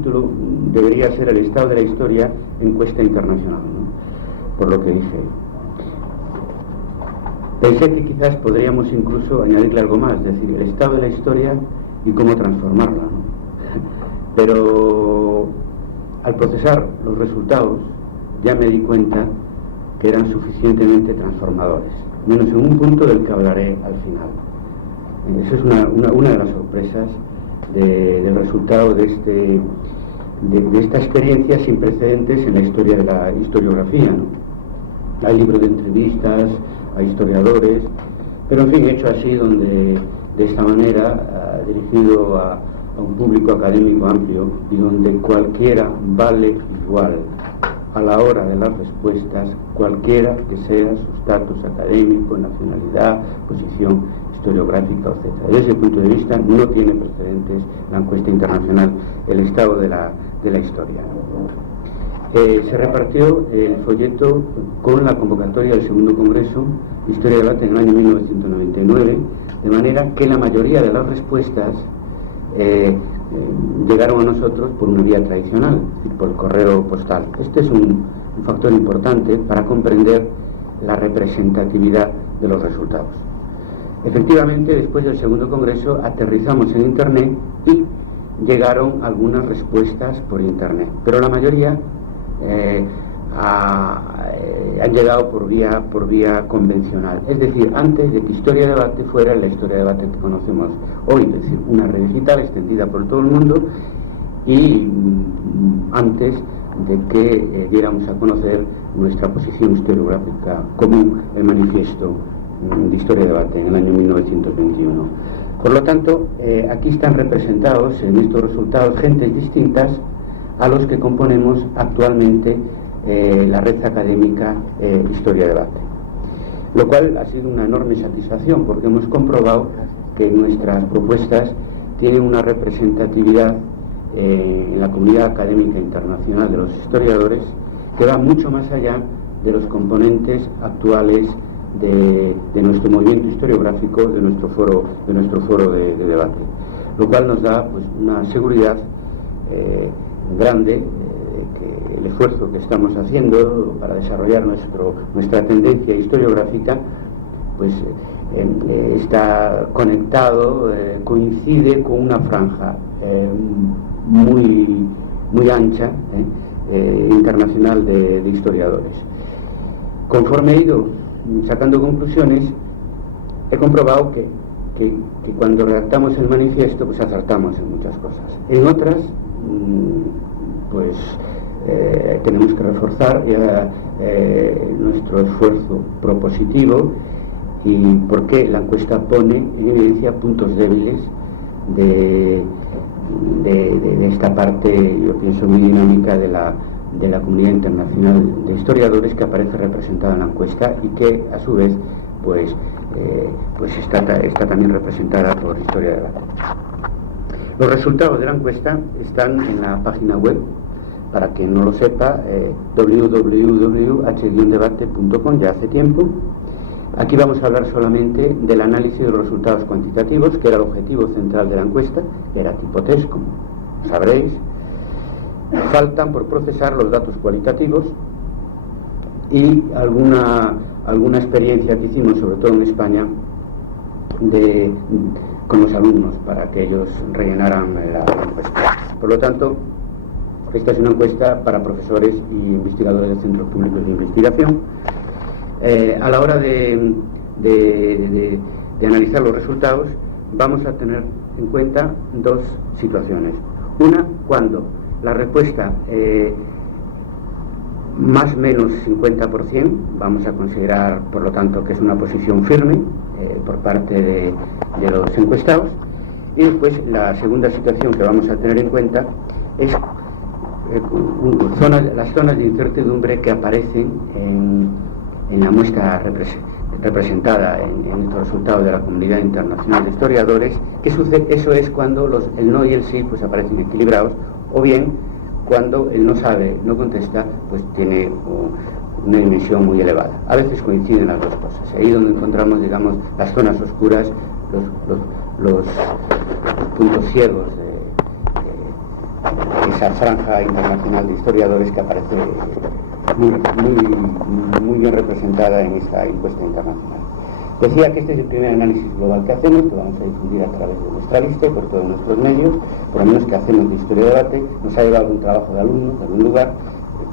título debería ser El estado de la historia, encuesta internacional, ¿no? Por lo que dije. Pensé que quizás podríamos incluso añadirle algo más, es decir, el estado de la historia y cómo transformarla, ¿no? Pero al procesar los resultados ya me di cuenta que eran suficientemente transformadores, menos en un punto del que hablaré al final. Eso es una de las sorpresas del resultado de esta experiencia sin precedentes en la historia de la historiografía, ¿no? Hay libros de entrevistas, hay historiadores, pero en fin, hecho así, donde de esta manera, dirigido a un público académico amplio y donde cualquiera vale igual a la hora de las respuestas, cualquiera que sea su estatus académico, nacionalidad, posición historiográfica, etc. Desde ese punto de vista no tiene precedentes la encuesta internacional, el estado de la historia. Se repartió el folleto con la convocatoria del segundo congreso de Historia y Debate en el año 1999, de manera que la mayoría de las respuestas llegaron a nosotros por una vía tradicional, es decir, por el correo postal. Este es un factor importante para comprender la representatividad de los resultados. Efectivamente, después del segundo congreso aterrizamos en Internet y llegaron algunas respuestas por Internet, pero la mayoría han llegado por vía convencional, es decir, antes de que Historia y Debate fuera la Historia y Debate que conocemos hoy, es decir, una red digital extendida por todo el mundo y antes de que diéramos a conocer nuestra posición historiográfica común, el manifiesto de Historia y Debate en el año 1921. Por lo tanto, aquí están representados en estos resultados gentes distintas a los que componemos actualmente la red académica Historia y Debate, lo cual ha sido una enorme satisfacción porque hemos comprobado que nuestras propuestas tienen una representatividad en la comunidad académica internacional de los historiadores que va mucho más allá de los componentes actuales de nuestro movimiento historiográfico, de nuestro foro de debate, lo cual nos da pues una seguridad grande que el esfuerzo que estamos haciendo para desarrollar nuestra tendencia historiográfica pues está conectado, coincide con una franja muy ancha internacional de historiadores. Conforme he ido sacando conclusiones, he comprobado que cuando redactamos el manifiesto pues acertamos en muchas cosas. En otras pues tenemos que reforzar nuestro esfuerzo propositivo, y porque la encuesta pone en evidencia puntos débiles de esta parte, yo pienso, muy dinámica de la comunidad internacional de historiadores que aparece representada en la encuesta y que a su vez pues está también representada por Historia y Debate. Los resultados de la encuesta están en la página web, para quien no lo sepa, www.h-debate.com, ya hace tiempo. Aquí vamos a hablar solamente del análisis de los resultados cuantitativos, que era el objetivo central de la encuesta, que era tipo test, como sabréis. Faltan por procesar los datos cualitativos y alguna experiencia que hicimos, sobre todo en España, con los alumnos, para que ellos rellenaran la encuesta. Por lo tanto, esta es una encuesta para profesores y investigadores de centros públicos de investigación. A la hora de analizar los resultados, vamos a tener en cuenta dos situaciones. Una, cuando la respuesta más o menos 50%, vamos a considerar, por lo tanto, que es una posición firme por parte de los encuestados. Y después, la segunda situación que vamos a tener en cuenta es las zonas de incertidumbre que aparecen en la muestra representada en estos resultados de la comunidad internacional de historiadores. ¿Qué sucede? Eso es cuando el no y el sí pues aparecen equilibrados, o bien cuando el no sabe, no contesta, pues tiene una dimensión muy elevada. A veces coinciden las dos cosas. Ahí donde encontramos, digamos, las zonas oscuras, los puntos ciegos de esa franja internacional de historiadores que aparece muy bien representada en esta encuesta internacional. Decía que este es el primer análisis global que hacemos, que vamos a difundir a través de nuestra lista y por todos nuestros medios, por lo menos que hacemos de historia de debate. Nos ha llevado un trabajo de alumnos de algún lugar,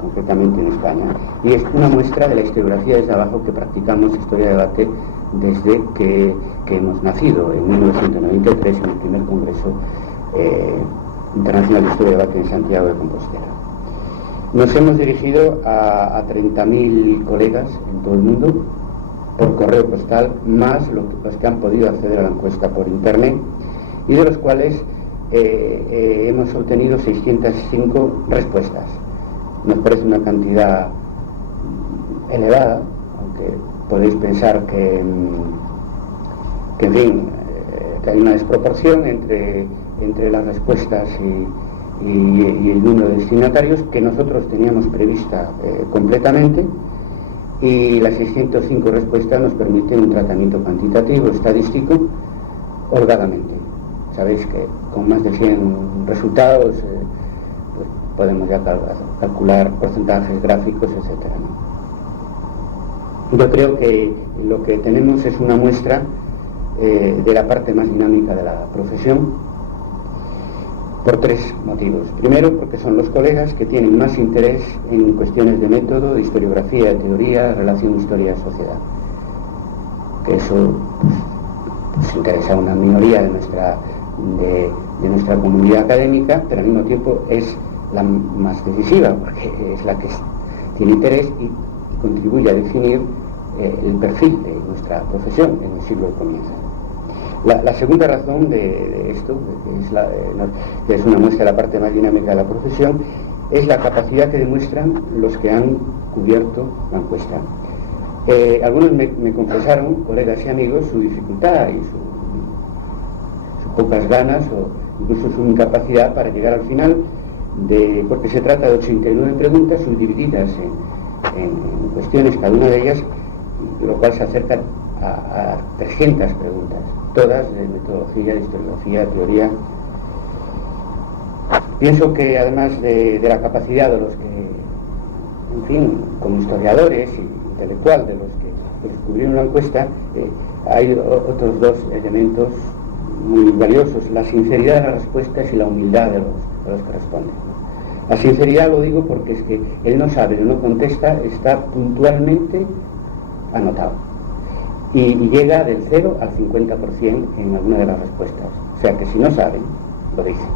concretamente en España, y es una muestra de la historiografía desde abajo que practicamos historia de debate desde que hemos nacido en 1993 en el primer Congreso Internacional de Historia de Debate en Santiago de Compostela. Nos hemos dirigido a 30.000 colegas en todo el mundo por correo postal, más los que han podido acceder a la encuesta por internet, y de los cuales hemos obtenido 605 respuestas. Nos parece una cantidad elevada, aunque podéis pensar que en fin, que hay una desproporción entre las respuestas y el número de destinatarios que nosotros teníamos prevista completamente, y las 605 respuestas nos permiten un tratamiento cuantitativo, estadístico, holgadamente. Sabéis que con más de 100 resultados pues podemos ya calcular porcentajes, gráficos, etc. Yo creo que lo que tenemos es una muestra de la parte más dinámica de la profesión, por tres motivos. Primero, porque son los colegas que tienen más interés en cuestiones de método, de historiografía, de teoría, relación historia-sociedad. Que eso pues interesa a una minoría de nuestra comunidad académica, pero al mismo tiempo es la más decisiva, porque es la que tiene interés y contribuye a definir el perfil de nuestra profesión en el siglo que comienza. La segunda razón de esto, que es una muestra de la parte más dinámica de la profesión, es la capacidad que demuestran los que han cubierto la encuesta. Algunos me confesaron, colegas y amigos, su dificultad y sus pocas ganas o incluso su incapacidad para llegar al final, porque se trata de 89 preguntas subdivididas en cuestiones, cada una de ellas, lo cual se acerca a 300 preguntas, todas de metodología, de historiografía, de teoría. Pienso que además de la capacidad de los que, en fin, como historiadores y intelectual de los que descubrieron la encuesta, hay otros dos elementos muy valiosos: la sinceridad de las respuestas y la humildad de los que responden. La sinceridad lo digo porque es que él no sabe, no contesta, está puntualmente anotado. Y llega del 0 al 50% en alguna de las respuestas. O sea que si no saben, lo dicen.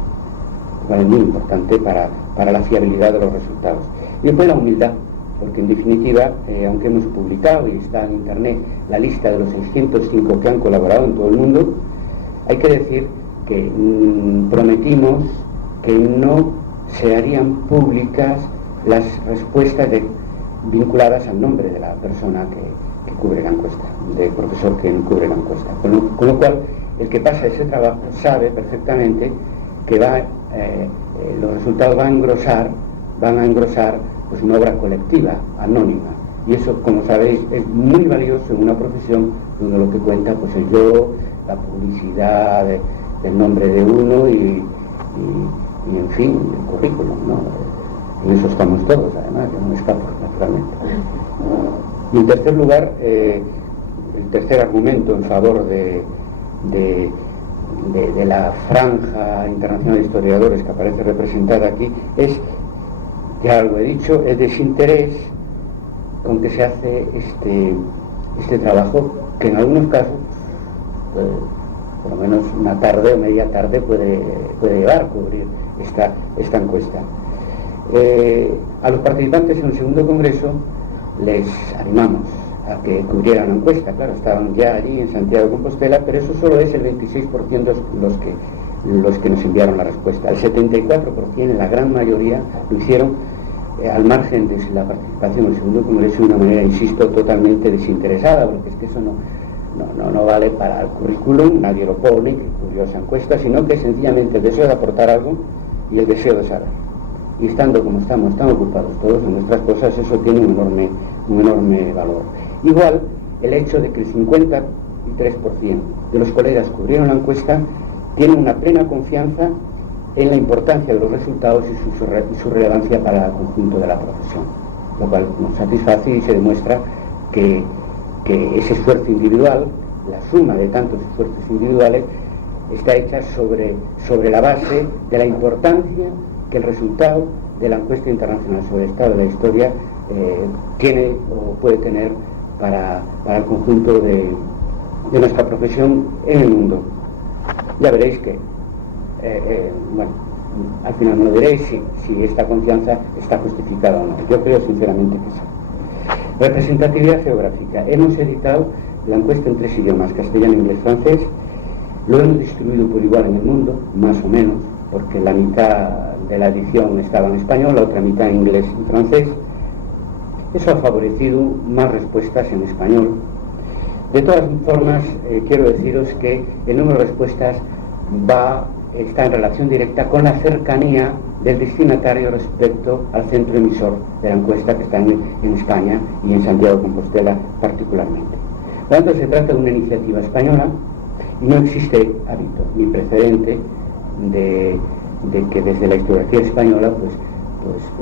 Bueno, es muy importante para la fiabilidad de los resultados. Y después la humildad, porque en definitiva, aunque hemos publicado y está en internet la lista de los 605 que han colaborado en todo el mundo, hay que decir que prometimos que no se harían públicas las respuestas vinculadas al nombre de la persona que cubre la encuesta, del profesor que cubre la encuesta. Con lo cual, el que pasa ese trabajo sabe perfectamente que los resultados van a engrosar pues una obra colectiva, anónima. Y eso, como sabéis, es muy valioso en una profesión donde lo que cuenta pues es yo, la publicidad del nombre de uno y en fin, el currículum, ¿no? En eso estamos todos, además, yo no me escapo, naturalmente. Y en tercer lugar, el tercer argumento en favor de la franja internacional de historiadores que aparece representada aquí es, ya algo he dicho, el desinterés con que se hace este trabajo, que en algunos casos, por lo menos una tarde o media tarde puede llevar a cubrir esta encuesta. A los participantes en el segundo congreso les animamos a que cubrieran la encuesta. Claro, estaban ya allí en Santiago de Compostela, pero eso solo es el 26% los que nos enviaron la respuesta. El 74%, la gran mayoría, lo hicieron al margen de la participación en el segundo congreso de una manera, insisto, totalmente desinteresada, porque es que eso no vale para el currículum, nadie lo pone, que cubrió esa encuesta, sino que sencillamente el deseo de aportar algo y el deseo de saber. Y estando como estamos, tan ocupados todos en nuestras cosas, eso tiene un enorme valor. Igual, el hecho de que el 53% de los colegas que cubrieron la encuesta tienen una plena confianza en la importancia de los resultados y su relevancia para el conjunto de la profesión, lo cual nos satisface y se demuestra que ese esfuerzo individual, la suma de tantos esfuerzos individuales, está hecha sobre la base de la importancia que el resultado de la encuesta internacional sobre el estado de la historia tiene o puede tener para el conjunto de nuestra profesión en el mundo. Ya veréis que, bueno, al final me lo diréis si esta confianza está justificada o no. Yo creo sinceramente que sí. Representatividad geográfica. Hemos editado la encuesta en 3 idiomas, castellano, inglés, francés. Lo hemos distribuido por igual en el mundo, más o menos, porque la mitad de la edición estaba en español, la otra mitad en inglés y francés. Eso ha favorecido más respuestas en español. De todas formas, quiero deciros que el número de respuestas está en relación directa con la cercanía del destinatario respecto al centro emisor de la encuesta, que está en España y en Santiago de Compostela particularmente. Por lo tanto, se trata de una iniciativa española y no existe hábito ni precedente de que desde la historiografía española pues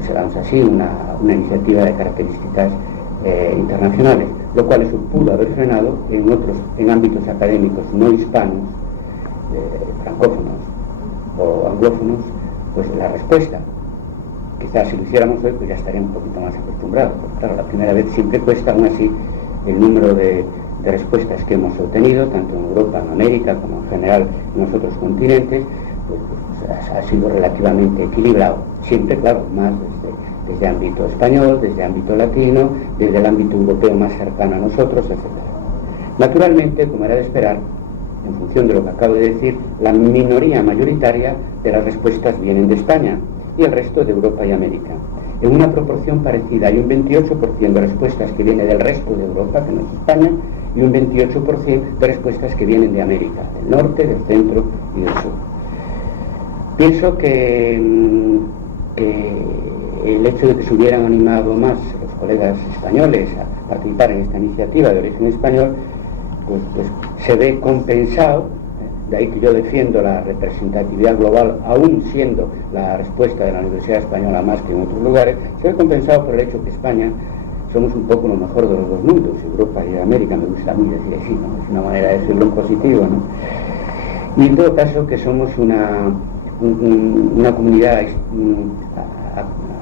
se lanza así una iniciativa de características internacionales, lo cual eso pudo haber frenado en ámbitos académicos no hispanos, francófonos o anglófonos, pues la respuesta. Quizás si lo hiciéramos hoy pues ya estaríamos un poquito más acostumbrados, porque claro, la primera vez siempre cuesta. Aún así el número de respuestas que hemos obtenido, tanto en Europa, en América, como en general en los otros continentes, pues ha sido relativamente equilibrado. Siempre, claro, más desde ámbito español, desde ámbito latino, desde el ámbito europeo más cercano a nosotros, etc. Naturalmente, como era de esperar, en función de lo que acabo de decir, la minoría mayoritaria de las respuestas vienen de España y el resto de Europa y América. En una proporción parecida hay un 28% de respuestas que viene del resto de Europa, que no es España, y un 28% de respuestas que vienen de América, del norte, del centro y del sur. Pienso que el hecho de que se hubieran animado más los colegas españoles a participar en esta iniciativa de origen español, pues se ve compensado, de ahí que yo defiendo la representatividad global, aún siendo la respuesta de la Universidad Española más que en otros lugares, se ve compensado por el hecho que España somos un poco lo mejor de los dos mundos, Europa y América, me gusta a mí decir así, ¿no? Es una manera de decirlo en positivo, ¿no? Y en todo caso que somos una comunidad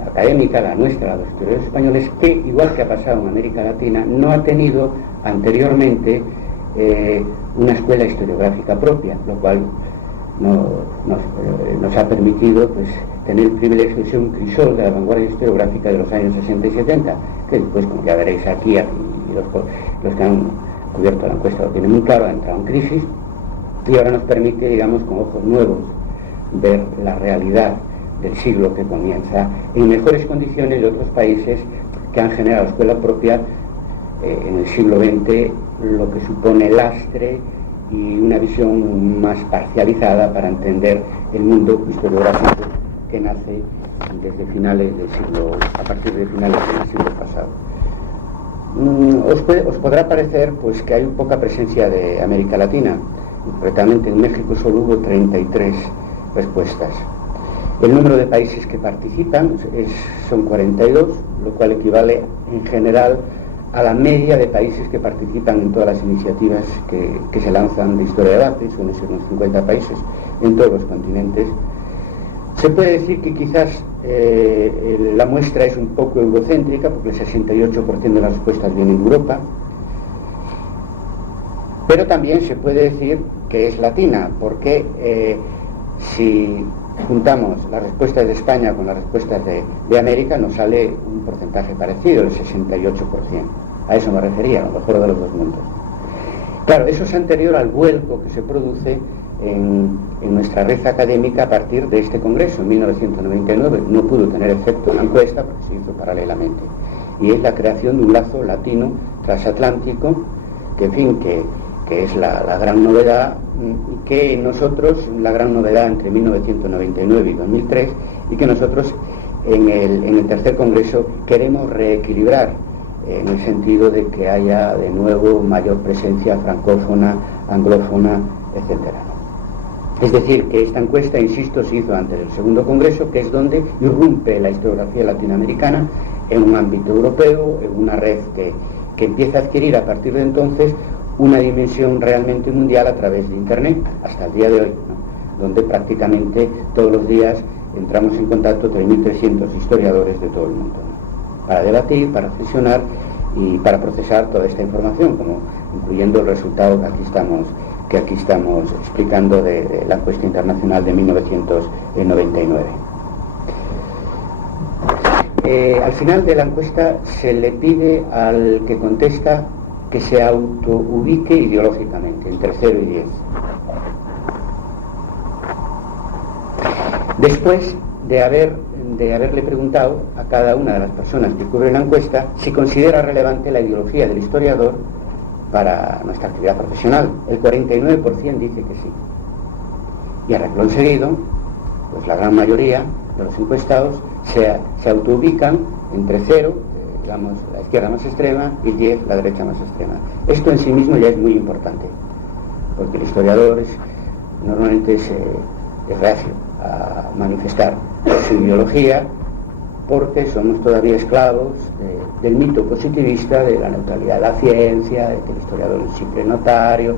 académica, la nuestra, los historiadores españoles, que, igual que ha pasado en América Latina, no ha tenido anteriormente una escuela historiográfica propia, lo cual nos ha permitido pues tener el privilegio de ser un crisol de la vanguardia historiográfica de los años 60 y 70, que después, como ya veréis aquí, y los que han cubierto la encuesta lo tienen muy claro, ha entrado en crisis, y ahora nos permite, digamos, con ojos nuevos, ver la realidad del siglo que comienza en mejores condiciones de otros países que han generado escuela propia en el siglo XX, lo que supone lastre y una visión más parcializada para entender el mundo historiográfico que nace desde finales del siglo, a partir de finales del siglo pasado. Os podrá parecer pues que hay poca presencia de América Latina. Concretamente en México solo hubo 33 respuestas. El número de países que participan son 42, lo cual equivale en general a la media de países que participan en todas las iniciativas que se lanzan de historia de debate, suelen ser unos 50 países en todos los continentes. Se puede decir que quizás la muestra es un poco eurocéntrica, porque el 68% de las respuestas vienen de Europa, pero también se puede decir que es latina, porque si juntamos las respuestas de España con las respuestas de América, nos sale un porcentaje parecido, el 68%. A eso me refería, a lo mejor de los dos mundos. Claro, eso es anterior al vuelco que se produce en nuestra red académica a partir de este congreso, en 1999. No pudo tener efecto en la encuesta porque se hizo paralelamente. Y es la creación de un lazo latino transatlántico, que en fin, que es la gran novedad, que nosotros, la gran novedad entre 1999 y 2003, y que nosotros en el tercer congreso queremos reequilibrar, en el sentido de que haya de nuevo mayor presencia francófona, anglófona, etc. Es decir, que esta encuesta, insisto, se hizo antes del segundo congreso, que es donde irrumpe la historiografía latinoamericana en un ámbito europeo, en una red que empieza a adquirir a partir de entonces una dimensión realmente mundial a través de Internet, hasta el día de hoy, ¿no? Donde prácticamente todos los días entramos en contacto 3.300 historiadores de todo el mundo, ¿no? Para debatir, para reflexionar y para procesar toda esta información, como incluyendo el resultado que aquí estamos explicando de la encuesta internacional de 1999. Al final de la encuesta se le pide al que contesta que se autoubique ideológicamente entre 0 y 10. Después de haberle preguntado a cada una de las personas que cubre la encuesta si considera relevante la ideología del historiador para nuestra actividad profesional. El 49% dice que sí. Y a renglón seguido, pues la gran mayoría de los encuestados se autoubican entre 0, digamos, la izquierda más extrema, y 10, la derecha más extrema. Esto en sí mismo ya es muy importante, porque el historiador normalmente es reacio a manifestar su ideología, porque somos todavía esclavos del mito positivista de la neutralidad de la ciencia, de que el historiador es siempre notario,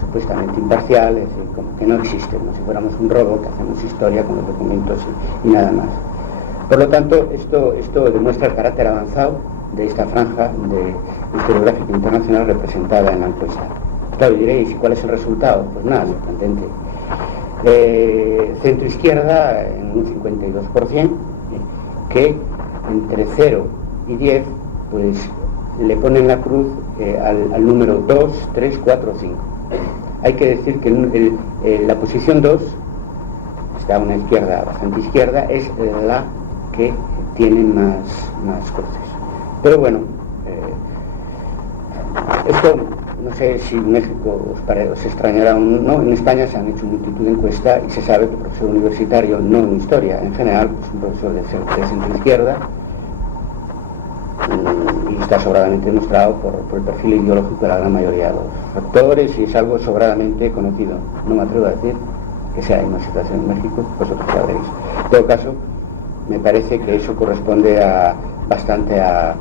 supuestamente imparcial, es decir, como que no existe, como si fuéramos un robot que hacemos historia con los documentos y nada más. Por lo tanto, esto demuestra el carácter avanzado de esta franja de historiográfica internacional representada en la encuesta. Claro, diréis, ¿y cuál es el resultado? Pues nada, sorprendente. Centro izquierda en un 52%, que entre 0 y 10 pues le ponen la cruz al número 2, 3, 4, 5. Hay que decir que la posición 2, está a una izquierda bastante izquierda, es la que tiene más cruces. Pero bueno, esto no sé si en México os extrañará o no. En España se han hecho multitud de encuestas y se sabe que el profesor universitario, no en historia en general, pues un profesor de centro izquierda, y está sobradamente demostrado por el perfil ideológico de la gran mayoría de los actores, y es algo sobradamente conocido. No me atrevo a decir que sea una situación en México, vosotros sabréis. En todo caso, me parece que eso corresponde bastante a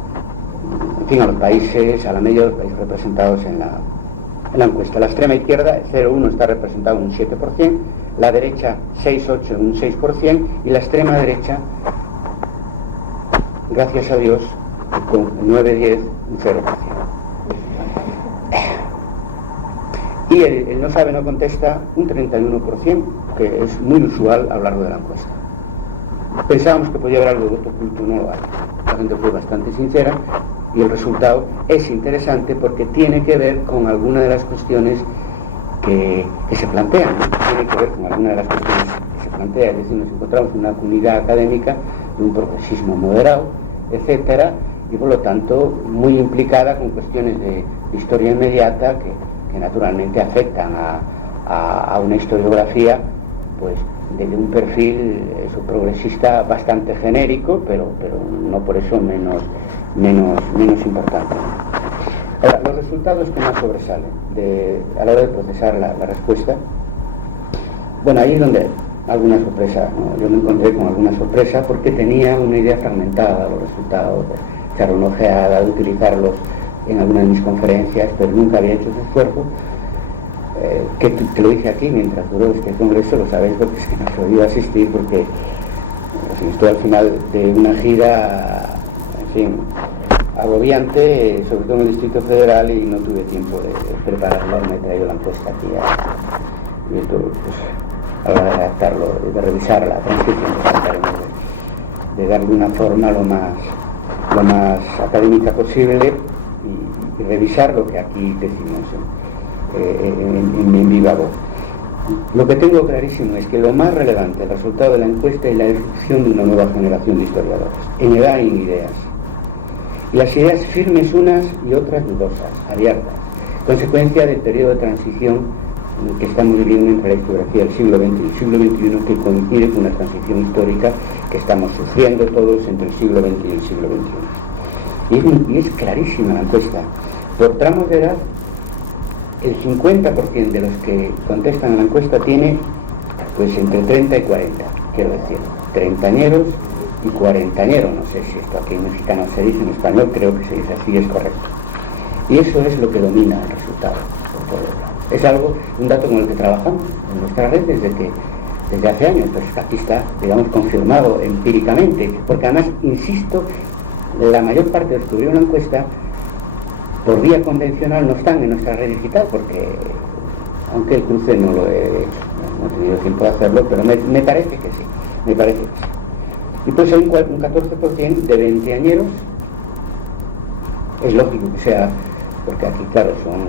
los países, a la media de los países representados en la encuesta. La extrema izquierda, 0,1, está representado en un 7%, la derecha 6,8 en un 6%, y la extrema derecha, gracias a Dios, con 9,10 un 0%. Y el no sabe, no contesta un 31%, que es muy usual a lo largo de la encuesta. Pensábamos que podía haber algo de voto oculto, no lo hay. La gente fue bastante sincera y el resultado es interesante porque tiene que ver con alguna de las cuestiones que se plantean, ¿no? Tiene que ver con alguna de las cuestiones que se plantean. Es decir, nos encontramos en una comunidad académica de un progresismo moderado, etcétera, y por lo tanto muy implicada con cuestiones de historia inmediata que naturalmente afectan a una historiografía, pues desde un perfil progresista bastante genérico, pero no por eso menos importante. Ahora, los resultados que más sobresalen a la hora de procesar la respuesta, bueno, ahí es donde alguna sorpresa, ¿no? Yo me encontré con alguna sorpresa porque tenía una idea fragmentada de los resultados, de echarle una ojeada, de utilizarlos en alguna de mis conferencias, pero nunca había hecho ese esfuerzo. Que te lo dije aquí mientras duró este congreso, lo sabéis porque es que no he podido asistir, porque estoy al final de una gira, en fin, agobiante, sobre todo en el Distrito Federal, y no tuve tiempo de prepararlo. Me he traído la encuesta aquí y esto, pues, a la hora de redactarlo, de revisar la transcripción, de darle una forma lo más académica posible y revisar lo que aquí decimos en viva voz. Lo que tengo clarísimo es que lo más relevante, el resultado de la encuesta, es la elección de una nueva generación de historiadores, en edad y en ideas. Y las ideas firmes unas y otras dudosas, abiertas, consecuencia del periodo de transición que estamos viviendo entre la historiografía del siglo XX y el siglo XXI, que coincide con una transición histórica que estamos sufriendo todos entre el siglo XX y el siglo XXI. Y es clarísima la encuesta. Por tramos de edad, el 50% de los que contestan a la encuesta tiene pues entre 30 y 40, quiero decir, treintañeros y cuarentañeros, no sé si esto aquí en mexicano se dice, en español creo que se dice así, es correcto. Y eso es lo que domina el resultado. Es algo, un dato con el que trabajamos en nuestra red desde hace años, pues aquí está, digamos, confirmado empíricamente, porque además, insisto, la mayor parte de los que tuvieron una encuesta por vía convencional no están en nuestra red digital, porque aunque el cruce no lo he hecho, no he tenido tiempo de hacerlo, pero me parece que sí, me parece que sí. Y pues hay un 14% de veinteañeros, es lógico que sea, porque aquí, claro, son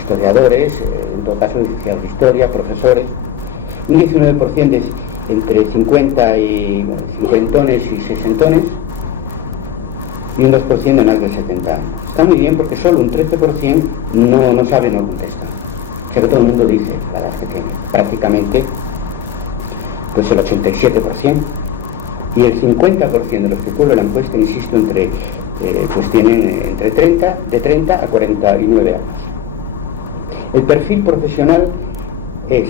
historiadores, en todo caso licenciados de historia, profesores, un 19% es entre 50 y cincuentones y sesentones, y un 2% de más de 70 años. Está muy bien porque solo un 13% no sabe, no contesta. O sea que todo el mundo dice la edad que tiene. Prácticamente, pues el 87%. Y el 50% de los que cuelgan la encuesta, insisto, pues tienen entre 30 a 49 años. El perfil profesional es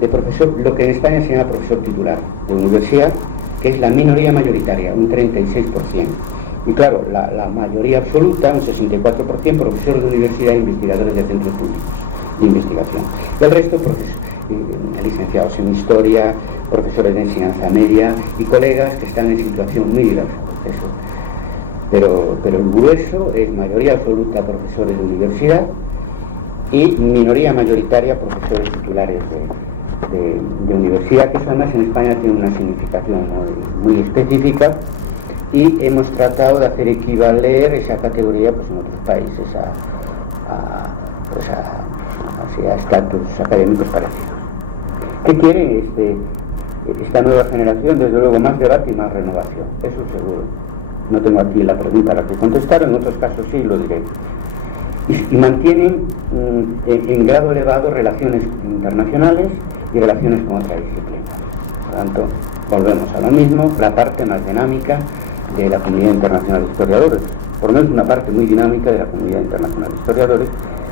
de profesor, lo que en España se llama profesor titular de universidad, que es la minoría mayoritaria, un 36%. Y claro, la mayoría absoluta, un 64%, profesores de universidad e investigadores de centros públicos de investigación. Y el resto, licenciados en historia, profesores de enseñanza media y colegas que están en situación muy diversa. Eso. Pero el grueso es mayoría absoluta profesores de universidad y minoría mayoritaria profesores titulares de universidad, que eso además en España tiene una significación muy específica, y hemos tratado de hacer equivaler esa categoría pues en otros países a estatus académicos parecidos. ¿Qué quiere esta nueva generación? Desde luego más debate y más renovación, eso seguro. No tengo aquí la pregunta a la que contestar, en otros casos sí lo diré. Y mantienen en grado elevado relaciones internacionales y relaciones con otras disciplinas. Por lo tanto, volvemos a lo mismo, la parte más dinámica de la comunidad internacional de historiadores, por lo menos una parte muy dinámica de la comunidad internacional de historiadores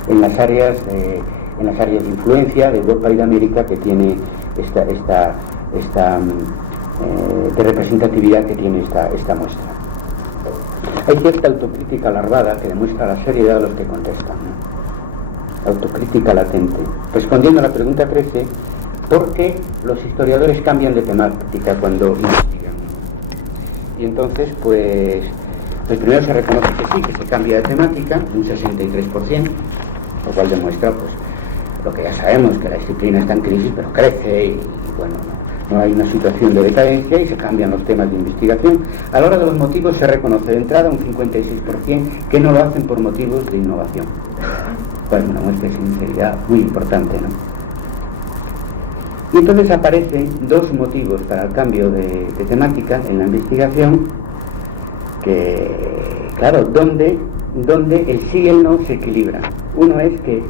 en las áreas de influencia de Europa y de América que tiene de representatividad que tiene esta muestra. Hay cierta autocrítica alargada que demuestra la seriedad de los que contestan, ¿no? Autocrítica latente. Respondiendo a la pregunta 13, ¿por qué los historiadores cambian de temática cuando investigan? Y entonces, pues primero se reconoce que sí, que se cambia de temática, un 63%, lo cual demuestra, pues, lo que ya sabemos, que la disciplina está en crisis, pero crece y bueno, no hay una situación de decadencia y se cambian los temas de investigación. A la hora de los motivos se reconoce de entrada un 56% que no lo hacen por motivos de innovación. Pues una muestra de sinceridad muy importante, ¿no? Y entonces aparecen dos motivos para el cambio de temática en la investigación, que, claro, donde el sí y el no se equilibran. Uno es que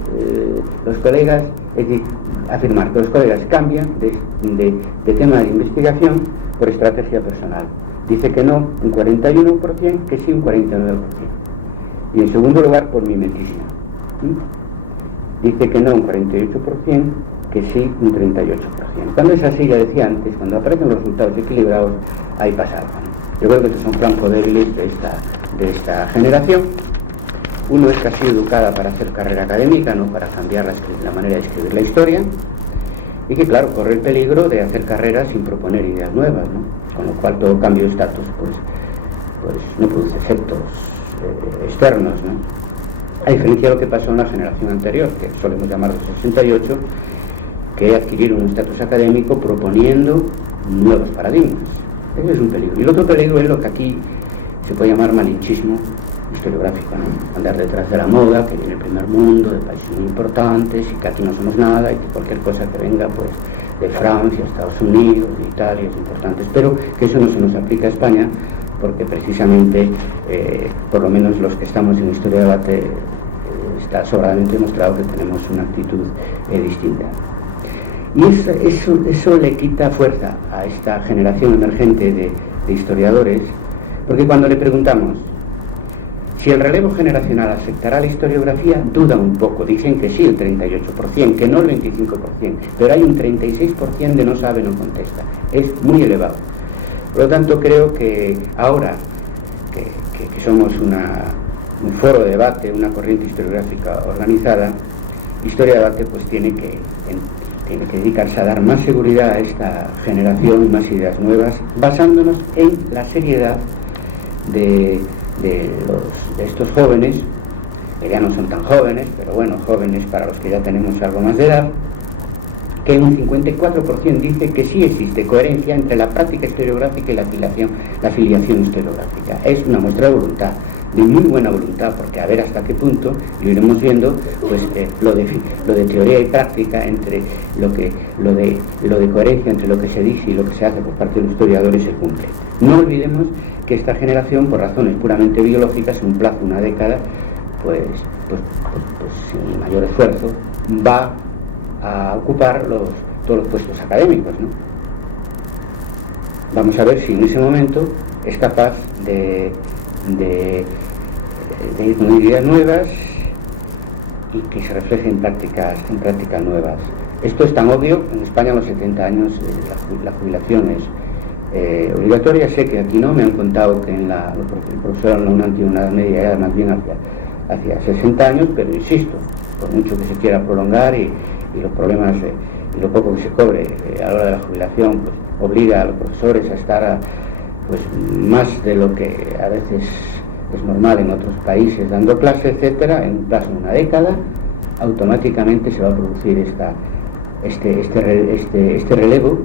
los colegas, es decir, afirmar que los colegas cambian de tema de investigación por estrategia personal. Dice que no un 41%, que sí un 49%. Y en segundo lugar por mimetismo. Dice que no un 48%, que sí un 38%. Cuando es así, ya decía antes, cuando aparecen los resultados equilibrados, ahí pasa algo. Yo creo que estos son flancos débiles de esta generación. Uno es que ha sido educada para hacer carrera académica, no para cambiar la manera de escribir la historia, y que, claro, corre el peligro de hacer carrera sin proponer ideas nuevas, ¿no? Con lo cual todo cambio de estatus pues no produce efectos externos, ¿no? A diferencia de lo que pasó en la generación anterior, que solemos llamar de 68, que adquirieron un estatus académico proponiendo nuevos paradigmas. Ese es un peligro. Y el otro peligro es lo que aquí se puede llamar malinchismo historiográfico, ¿no? Andar detrás de la moda, que viene el primer mundo, de países muy importantes, y que aquí no somos nada, y que cualquier cosa que venga, pues, de Francia, Estados Unidos, de Italia, es importante. Espero que eso no se nos aplique a España, porque precisamente, por lo menos los que estamos en Historia de Debate, está sobradamente demostrado que tenemos una actitud distinta. Y eso le quita fuerza a esta generación emergente de historiadores, porque cuando le preguntamos Si el relevo generacional afectará a la historiografía, duda un poco. Dicen que sí, el 38%, que no el 25%, pero hay un 36% de no sabe, no contesta. Es muy elevado. Por lo tanto, creo que ahora que somos un foro de debate, una corriente historiográfica organizada, Historia de Debate pues tiene que dedicarse a dar más seguridad a esta generación, más ideas nuevas, basándonos en la seriedad de estos jóvenes, que ya no son tan jóvenes, pero bueno, jóvenes para los que ya tenemos algo más de edad, que un 54% dice que sí existe coherencia entre la práctica historiográfica y la filiación historiográfica. Es una muestra de voluntad, de muy buena voluntad, porque a ver hasta qué punto, lo iremos viendo, pues lo de teoría y práctica, entre lo de coherencia entre lo que se dice y lo que se hace por parte de los historiadores se cumple. No olvidemos que esta generación, por razones puramente biológicas, en un plazo de una década, pues sin mayor esfuerzo, va a ocupar todos los puestos académicos, ¿no? Vamos a ver si en ese momento es capaz de ir con ideas nuevas y que se reflejen en prácticas nuevas. Esto es tan obvio. En España a los 70 años la jubilación es obligatoria. Sé que aquí no, me han contado que el profesor en la UNAM tiene una edad media era más bien hacia 60 años, pero insisto, por mucho que se quiera prolongar y los problemas y lo poco que se cobre a la hora de la jubilación, pues obliga a los profesores a estar pues más de lo que a veces es normal en otros países dando clases, etcétera. En un plazo de una década automáticamente se va a producir este relevo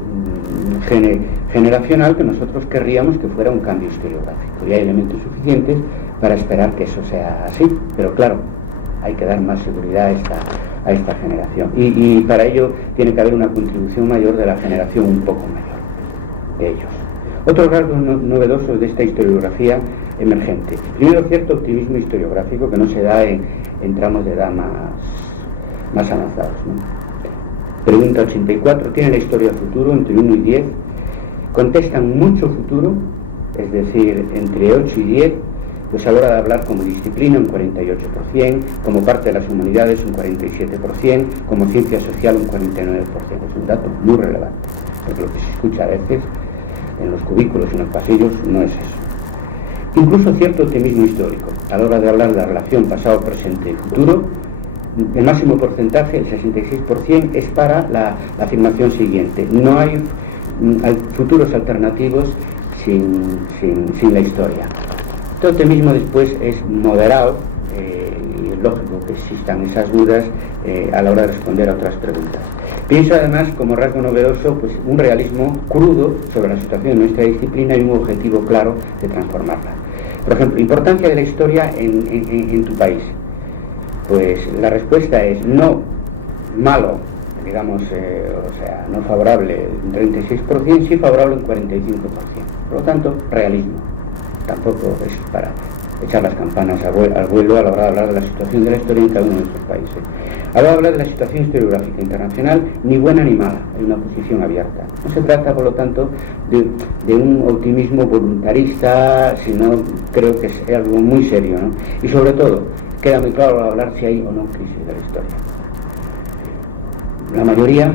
generacional que nosotros querríamos que fuera un cambio historiográfico, y hay elementos suficientes para esperar que eso sea así, pero claro, hay que dar más seguridad a esta generación, y para ello tiene que haber una contribución mayor de la generación un poco mayor de ellos. Otros rasgos novedosos de esta historiografía emergente: primero, cierto optimismo historiográfico que no se da en tramos de edad más avanzados, ¿no? Pregunta 84, ¿tiene la historia futuro? Entre 1 y 10 contestan mucho futuro, es decir, entre 8 y 10, pues a la hora de hablar como disciplina un 48%, como parte de las humanidades un 47%, como ciencia social un 49%. Es un dato muy relevante, porque lo que se escucha a veces en los cubículos y en los pasillos no es eso. Incluso cierto optimismo histórico a la hora de hablar de la relación pasado, presente y futuro. El máximo porcentaje, el 66%, es para la afirmación siguiente: no hay futuros alternativos sin la historia. Este optimismo después es moderado, y es lógico que existan esas dudas a la hora de responder a otras preguntas. Pienso además, como rasgo novedoso, pues un realismo crudo sobre la situación de nuestra disciplina y un objetivo claro de transformarla. Por ejemplo, importancia de la historia en tu país. Pues la respuesta es no malo, digamos, no favorable un 36%, sí favorable un 45%. Por lo tanto, realismo. Tampoco es para echar las campanas al vuelo a la hora de hablar de la situación de la historia en cada uno de nuestros países. A la hora de hablar de la situación historiográfica internacional, ni buena ni mala, hay una posición abierta. No se trata, por lo tanto, de un optimismo voluntarista, sino creo que es algo muy serio, ¿no? Y sobre todo, queda muy claro al hablar si hay o no crisis de la historia. La mayoría,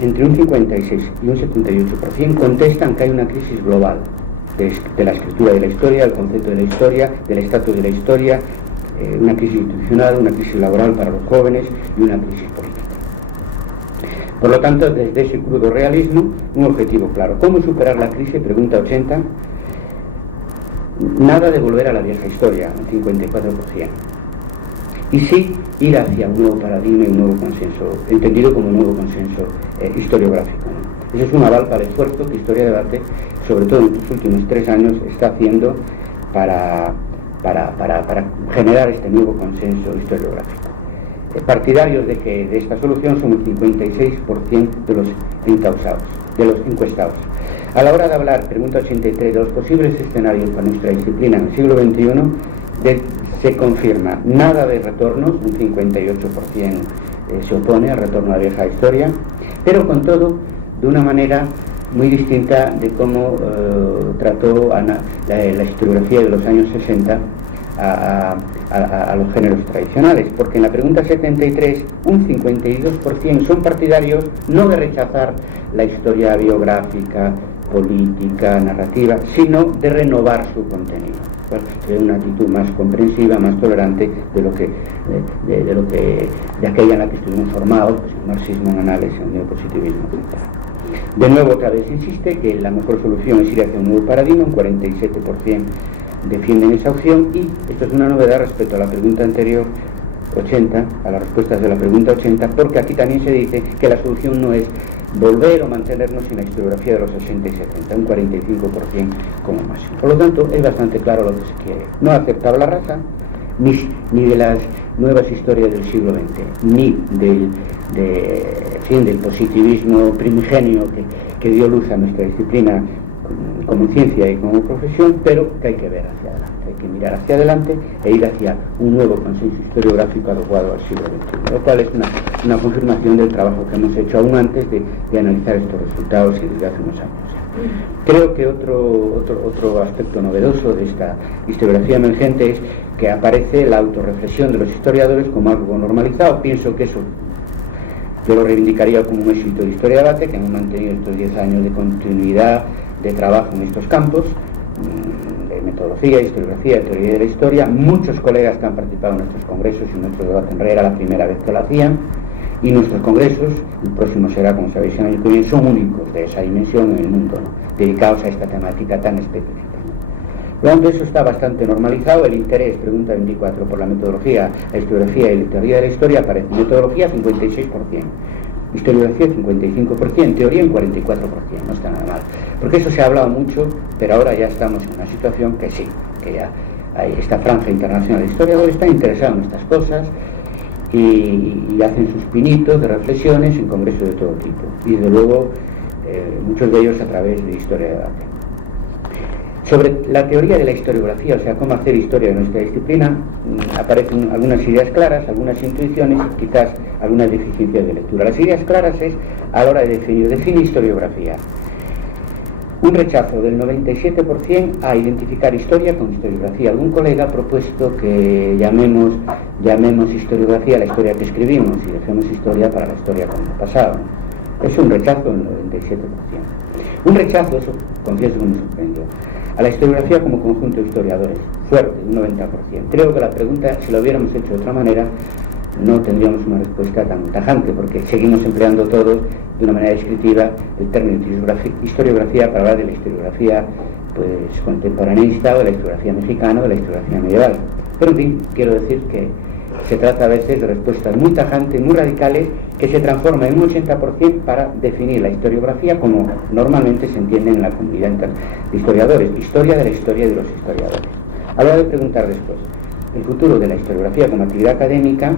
entre un 56 y un 78%, contestan que hay una crisis global de la escritura de la historia, del concepto de la historia, del estatus de la historia, una crisis institucional, una crisis laboral para los jóvenes y una crisis política. Por lo tanto, desde ese crudo realismo, un objetivo claro. ¿Cómo superar la crisis? Pregunta 80. Nada de volver a la vieja historia, un 54%. Y sí ir hacia un nuevo paradigma y un nuevo consenso, entendido como un nuevo consenso historiográfico, ¿no? Eso es un aval para el esfuerzo que Historia de Debate, sobre todo en estos últimos 3 años, está haciendo para generar este nuevo consenso historiográfico. Partidarios de esta solución son el 56% de los encausados, de los encuestados. A la hora de hablar, pregunta 83, de los posibles escenarios para nuestra disciplina en el siglo XXI, se confirma nada de retornos, un 58% se opone al retorno a la vieja historia, pero con todo de una manera muy distinta de cómo trató la historiografía de los años 60 a los géneros tradicionales, porque en la pregunta 73 un 52% son partidarios no de rechazar la historia biográfica, política, narrativa, sino de renovar su contenido. Es una actitud más comprensiva, más tolerante de aquella en la que estuvimos formados, pues, el marxismo, en análisis, el neopositivismo, etc. De nuevo, otra vez insiste que la mejor solución es ir hacia un nuevo paradigma, un 47% defienden esa opción, y esto es una novedad respecto a la pregunta anterior, 80, a las respuestas de la pregunta 80, porque aquí también se dice que la solución no es volver o mantenernos en la historiografía de los 60 y 70, un 45% como máximo. Por lo tanto, es bastante claro lo que se quiere. No aceptar la raza, ni de las nuevas historias del siglo XX, ni del positivismo primigenio que dio luz a nuestra disciplina como ciencia y como profesión, pero que hay que ver hacia adelante, hay que mirar hacia adelante e ir hacia un nuevo consenso historiográfico adecuado al siglo XXI, lo cual es una confirmación del trabajo que hemos hecho aún antes de analizar estos resultados y desde hace unos años. Creo que otro aspecto novedoso de esta historiografía emergente es que aparece la autorreflexión de los historiadores como algo normalizado. Pienso que eso yo lo reivindicaría como un éxito de Historia Debate, que hemos mantenido estos 10 años de continuidad de trabajo en estos campos, de metodología, historiografía, teoría de la historia. Muchos colegas que han participado en nuestros congresos y en nuestro debate en RE era la primera vez que lo hacían, y nuestros congresos, el próximo será, como sabéis, el año que viene, son únicos de esa dimensión en el mundo, ¿no?, dedicados a esta temática tan específica. Por lo tanto, eso está bastante normalizado. El interés, pregunta 24, por la metodología, la historiografía y la teoría de la historia aparece. Metodología 56%, historiografía 55%, teoría en 44%, no está nada mal. Porque eso se ha hablado mucho, pero ahora ya estamos en una situación que sí, que ya hay esta franja internacional de historiadores, están interesados en estas cosas y hacen sus pinitos de reflexiones en congresos de todo tipo. Y desde luego, muchos de ellos a través de Historia de Debate. Sobre la teoría de la historiografía, o sea, cómo hacer historia de nuestra disciplina, aparecen algunas ideas claras, algunas intuiciones y quizás algunas deficiencias de lectura. Las ideas claras es a la hora de define historiografía. Un rechazo del 97% a identificar historia con historiografía. Algún colega ha propuesto que llamemos historiografía a la historia que escribimos y dejemos historia para la historia como pasado. Es un rechazo del 97%. Un rechazo, eso confieso que me sorprendió, a la historiografía como conjunto de historiadores, fuerte, un 90%. Creo que la pregunta, si lo hubiéramos hecho de otra manera, no tendríamos una respuesta tan tajante, porque seguimos empleando todos de una manera descriptiva el término historiografía para hablar de la historiografía pues contemporaneista o de la historiografía mexicana o de la historiografía medieval. Pero en fin, quiero decir que se trata a veces de respuestas muy tajantes, muy radicales, que se transforman en un 80% para definir la historiografía como normalmente se entiende en la comunidad de historiadores, historia de la historia de los historiadores. A la hora de preguntar después el futuro de la historiografía como actividad académica,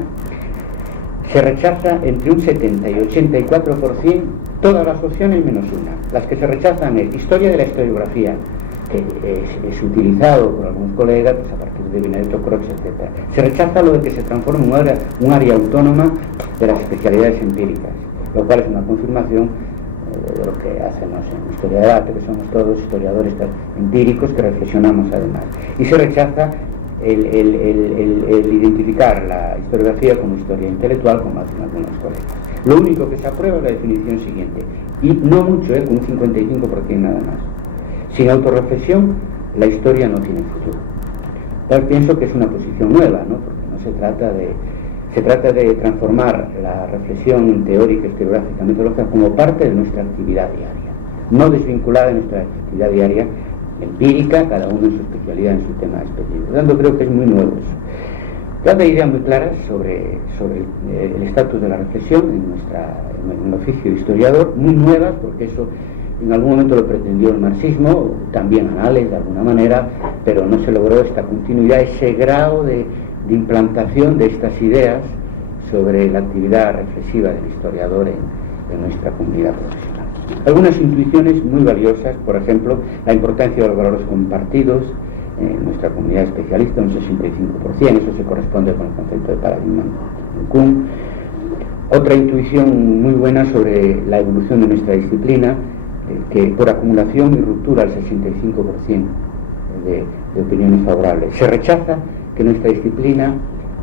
se rechaza entre un 70 y 84% todas las opciones menos una. Las que se rechazan es historia de la historiografía, que es utilizado por algunos colegas pues a partir de Benedetto Croce, etc. Se rechaza lo de que se transforme en un área autónoma de las especialidades empíricas, lo cual es una confirmación de lo que hacemos en Historia de Debate, que somos todos historiadores empíricos que reflexionamos además. Y se rechaza el identificar la historiografía como historia intelectual, como hacen algunos colegas. Lo único que se aprueba es la definición siguiente, y no mucho, con un 55% nada más. Sin autorreflexión, la historia no tiene futuro. Entonces pienso que es una posición nueva, ¿no? Porque no se trata de transformar la reflexión teórica, historiográfica, metodológica como parte de nuestra actividad diaria, no desvinculada de nuestra actividad diaria empírica, cada uno en su especialidad, en su tema específico. Por lo tanto, creo que es muy nuevo eso. Trata ideas muy claras sobre el estatus de la reflexión en el oficio de historiador, muy nuevas, porque eso en algún momento lo pretendió el marxismo, también Anales de alguna manera, pero no se logró esta continuidad, ese grado de implantación de estas ideas sobre la actividad reflexiva del historiador en nuestra comunidad profesional. Algunas intuiciones muy valiosas, por ejemplo, la importancia de los valores compartidos en nuestra comunidad especialista, un 65%, eso se corresponde con el concepto de paradigma de Kuhn. Otra intuición muy buena sobre la evolución de nuestra disciplina, que por acumulación y ruptura al 65% de opiniones favorables. Se rechaza que nuestra disciplina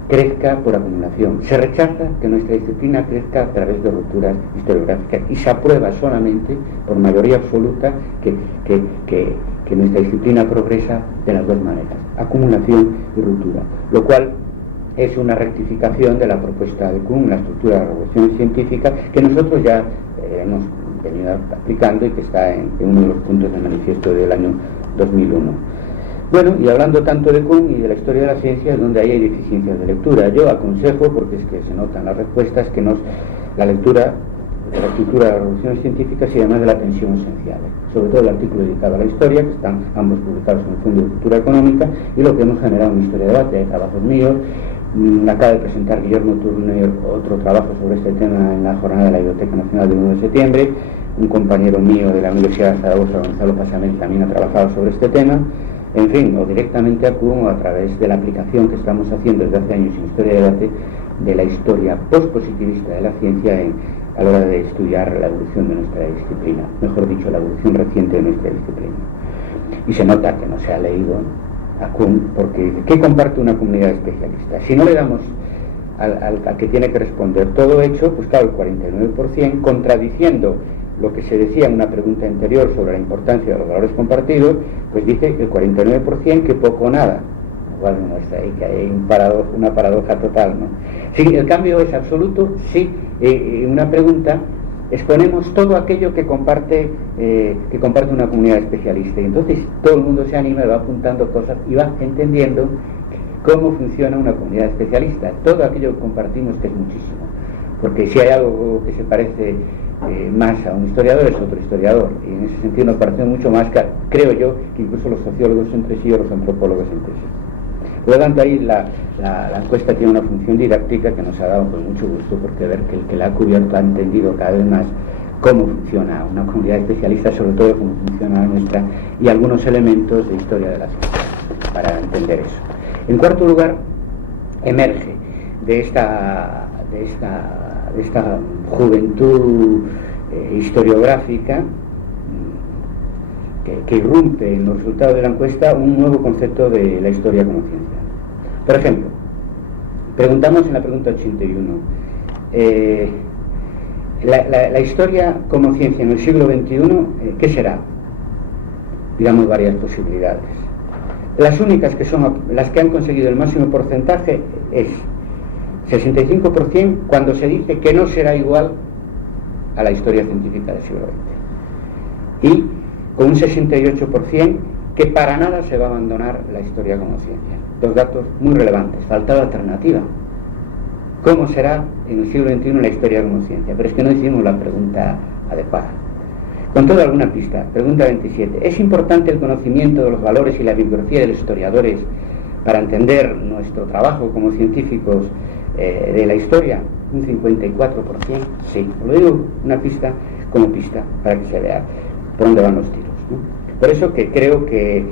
crezca por acumulación. Se rechaza que nuestra disciplina crezca a través de rupturas historiográficas y se aprueba solamente, por mayoría absoluta, que nuestra disciplina progresa de las dos maneras, acumulación y ruptura, lo cual es una rectificación de la propuesta de Kuhn, la estructura de la revolución científica, que nosotros ya hemos venido aplicando y que está en uno de los puntos del manifiesto del año 2001. Bueno, y hablando tanto de Kuhn y de la historia de la ciencia, es donde ahí hay deficiencias de lectura. Yo aconsejo, porque es que se notan las respuestas, que la lectura de la estructura de las revoluciones científicas y además de la tensión esencial, sobre todo el artículo dedicado a la historia, que están ambos publicados en el Fondo de Cultura Económica, y lo que hemos generado en Historia de Debate. Hay trabajos míos, acaba de presentar Guillermo Turner otro trabajo sobre este tema en la jornada de la Biblioteca Nacional del 1 de septiembre, un compañero mío de la Universidad de Zaragoza, Gonzalo Pasamel, también ha trabajado sobre este tema. En fin, o directamente a Kuhn o a través de la aplicación que estamos haciendo desde hace años en Historia de Debate de la historia postpositivista de la ciencia a la hora de estudiar la evolución de nuestra disciplina, mejor dicho, la evolución reciente de nuestra disciplina. Y se nota que no se ha leído a Kuhn, porque dice, ¿qué comparte una comunidad especialista? Si no le damos al que tiene que responder todo hecho, pues claro, el 49%, contradiciendo lo que se decía en una pregunta anterior sobre la importancia de los valores compartidos, pues dice el 49% que poco o nada. Igual demuestra ahí que hay una paradoja total, ¿no? Si el cambio es absoluto, sí, una pregunta, exponemos todo aquello que comparte una comunidad especialista, y entonces todo el mundo se anima y va apuntando cosas y va entendiendo cómo funciona una comunidad especialista. Todo aquello que compartimos, que es muchísimo, porque si hay algo que se parece más a un historiador, es otro historiador, y en ese sentido nos parece mucho más, creo yo, que incluso los sociólogos entre sí o los antropólogos entre sí. Por lo tanto, ahí la encuesta tiene una función didáctica que nos ha dado con mucho gusto, porque ver que el que la ha cubierto ha entendido cada vez más cómo funciona una comunidad especialista, sobre todo cómo funciona la nuestra, y algunos elementos de historia de la ciencia para entender eso. En cuarto lugar, emerge de esta juventud historiográfica que irrumpe en los resultados de la encuesta un nuevo concepto de la historia como ciencia. Por ejemplo, preguntamos en la pregunta 81, la historia como ciencia en el siglo XXI, ¿qué será? Digamos varias posibilidades. Las únicas que son las que han conseguido el máximo porcentaje es 65% cuando se dice que no será igual a la historia científica del siglo XX, y con un 68% que para nada se va a abandonar la historia como ciencia. Dos datos muy relevantes. Faltaba alternativa. ¿Cómo será en el siglo XXI la historia como ciencia? Pero es que no hicimos la pregunta adecuada. Con toda alguna pista. Pregunta 27. ¿Es importante el conocimiento de los valores y la bibliografía de los historiadores para entender nuestro trabajo como científicos de la historia? Un 54%, sí. Lo digo una pista como pista para que se vea por dónde van los tiros, ¿no? Por eso que creo que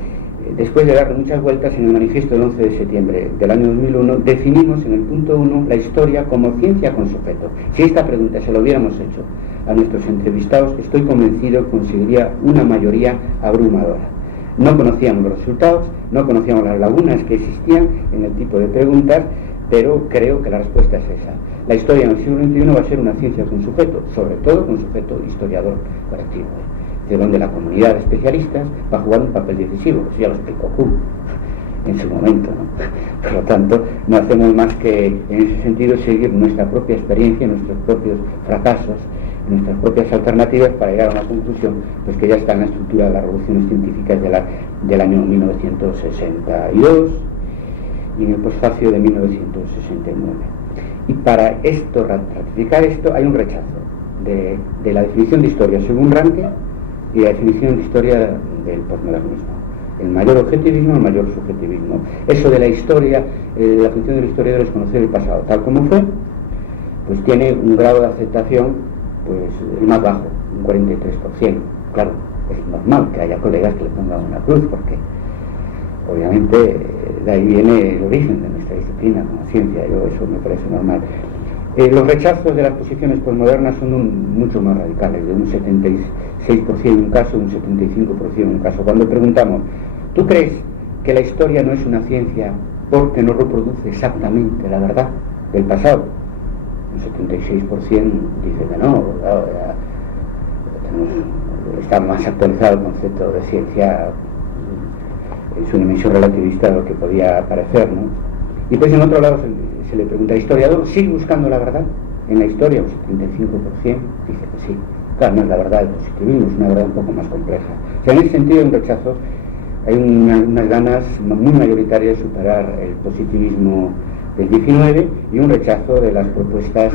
después de darle muchas vueltas, en el manifiesto del 11 de septiembre del año 2001 definimos en el punto 1 la historia como ciencia con sujeto. Si esta pregunta se lo hubiéramos hecho a nuestros entrevistados, estoy convencido que conseguiría una mayoría abrumadora. No conocíamos los resultados, no conocíamos las lagunas que existían en el tipo de preguntas, pero creo que la respuesta es esa. La historia en el siglo XXI va a ser una ciencia con sujeto, sobre todo con sujeto historiador colectivo, de donde la comunidad de especialistas va a jugar un papel decisivo. Eso ya lo explicó Kuhn en su momento, ¿no? Por lo tanto, no hacemos más que, en ese sentido, seguir nuestra propia experiencia, nuestros propios fracasos, nuestras propias alternativas para llegar a una conclusión, pues que ya está en la estructura de las revoluciones científicas del año 1962 y en el posfacio de 1969. Y para esto, ratificar esto, hay un rechazo de la definición de historia según Ranke y la definición de historia del posmodernismo. El mayor objetivismo, el mayor subjetivismo. Eso de la historia, la función del historiador es conocer el pasado tal como fue, pues tiene un grado de aceptación, pues el más bajo, un 43%. Claro, es normal que haya colegas que le pongan una cruz, porque obviamente de ahí viene el origen de nuestra disciplina como ciencia. Eso me parece normal. Los rechazos de las posiciones posmodernas son mucho más radicales, de un 76% en un caso, un 75% en un caso. Cuando preguntamos, ¿tú crees que la historia no es una ciencia porque no reproduce exactamente la verdad del pasado. Un 76% dice que no, está más actualizado el concepto de ciencia en su dimensión relativista de lo que podía parecer, ¿no? Y pues en otro lado se le pregunta al historiador, ¿sigue buscando la verdad en la historia? Un 75% dice que sí. Claro, no es la verdad del positivismo, es una verdad un poco más compleja. O sea, en ese sentido hay un rechazo, hay unas ganas muy mayoritarias de superar el positivismo del 19 y un rechazo de las propuestas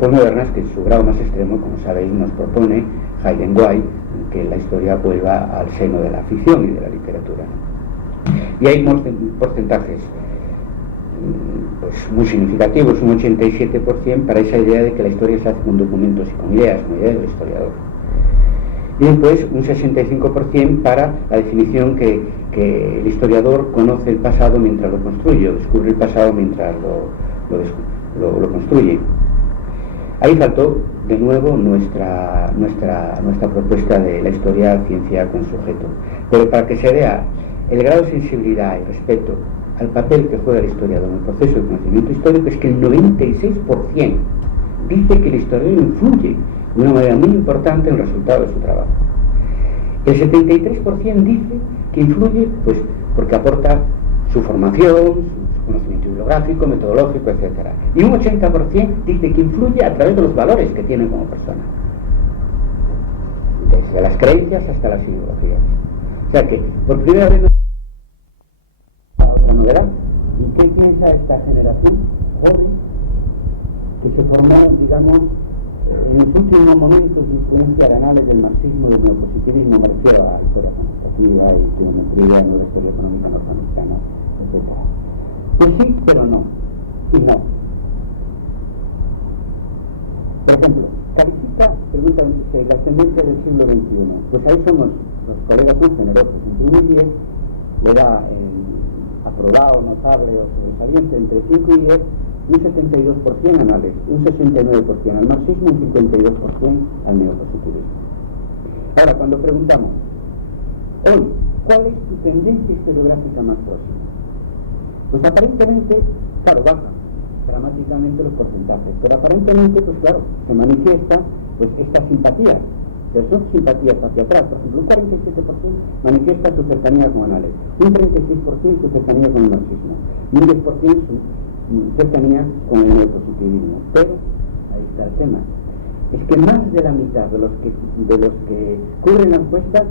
postmodernas que en su grado más extremo, como sabéis, nos propone Hayden White que la historia vuelva al seno de la ficción y de la literatura. Y hay porcentajes pues muy significativos, un 87% para esa idea de que la historia se hace con documentos y con ideas del historiador. Y después un 65% para la definición que el historiador conoce el pasado mientras lo construye, o descubre el pasado mientras lo construye. Ahí faltó de nuevo nuestra propuesta de la historia ciencia con sujeto. Pero para que se vea el grado de sensibilidad y respeto al papel que juega el historiador en el proceso de conocimiento histórico, es que el 96% dice que el historiador influye de una manera muy importante en el resultado de su trabajo. El 73% dice que influye pues porque aporta su formación, su conocimiento bibliográfico, metodológico, etc. Y un 80% dice que influye a través de los valores que tiene como persona, desde las creencias hasta las ideologías. O sea que, por primera vez, otra novedad. ¿Y qué piensa esta generación joven que se formaron, digamos, en los últimos momentos de influencia de anales del marxismo y del neopositivismo, me refiero a la historia cuantitativa y geometría, la historia económica norteamericana, etc.? Pues sí, pero no. Y no. Por ejemplo, califica, pregunta, la tendencia del siglo XXI. Pues ahí somos, los colegas son generosos. Entre 1 y 10 le da aprobado, notable o sobresaliente entre 5 y 10, un 72% anales, un 69% al marxismo, un 52% al neopositivismo. Ahora, cuando preguntamos, hoy, ¿cuál es tu tendencia historiográfica más próxima? Pues aparentemente, claro, bajan dramáticamente los porcentajes, pero aparentemente, pues claro, se manifiesta pues esta simpatía, pero son simpatías hacia atrás. Por ejemplo, un 47% manifiesta su cercanía con anales, un 36% su cercanía con el marxismo, y un 10% su cercanía con el neopositivismo. Pero, ahí está el tema, es que más de la mitad de los que cubren la encuesta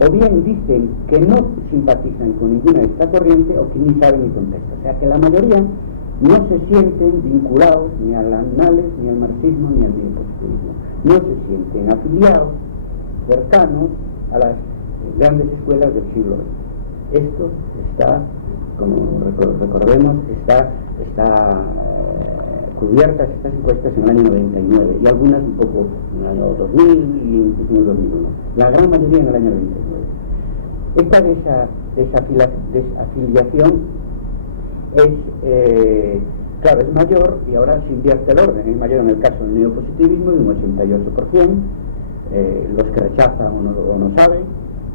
o bien dicen que no simpatizan con ninguna de esta corriente o que ni saben ni contestan. O sea que la mayoría no se sienten vinculados ni a las anales, ni al marxismo, ni al neopositivismo. No se sienten afiliados, cercanos a las grandes escuelas del siglo XX. Esto está, como recordemos, está cubiertas estas encuestas en el año 99 y algunas un poco en el año 2000 y en el 2001. La gran mayoría en el año 99. Esta desafiliación es, claro, es mayor y ahora se invierte el orden. Es mayor en el caso del neopositivismo de un 88%, los que rechazan o no saben,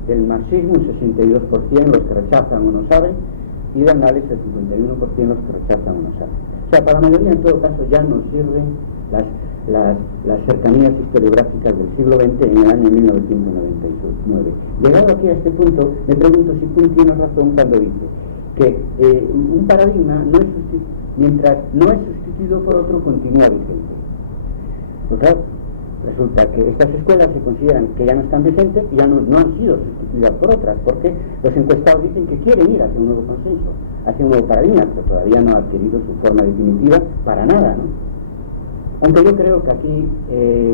del marxismo un 62% los que rechazan o no saben, y de análisis el 51% los que rechazan o no saben. O sea, para la mayoría en todo caso ya nos sirven las cercanías historiográficas del siglo XX en el año 1999. Llegado aquí a este punto, me pregunto si Kuhn tiene razón cuando dice que un paradigma mientras no es sustituido por otro, continúa vigente. Pues claro, resulta que estas escuelas se consideran que ya no están vigentes y ya no han sido sustituidas por otras, porque los encuestados dicen que quieren ir hacia un nuevo consenso, hacia un nuevo paradigma, pero todavía no ha adquirido su forma definitiva para nada, ¿no? Aunque yo creo que aquí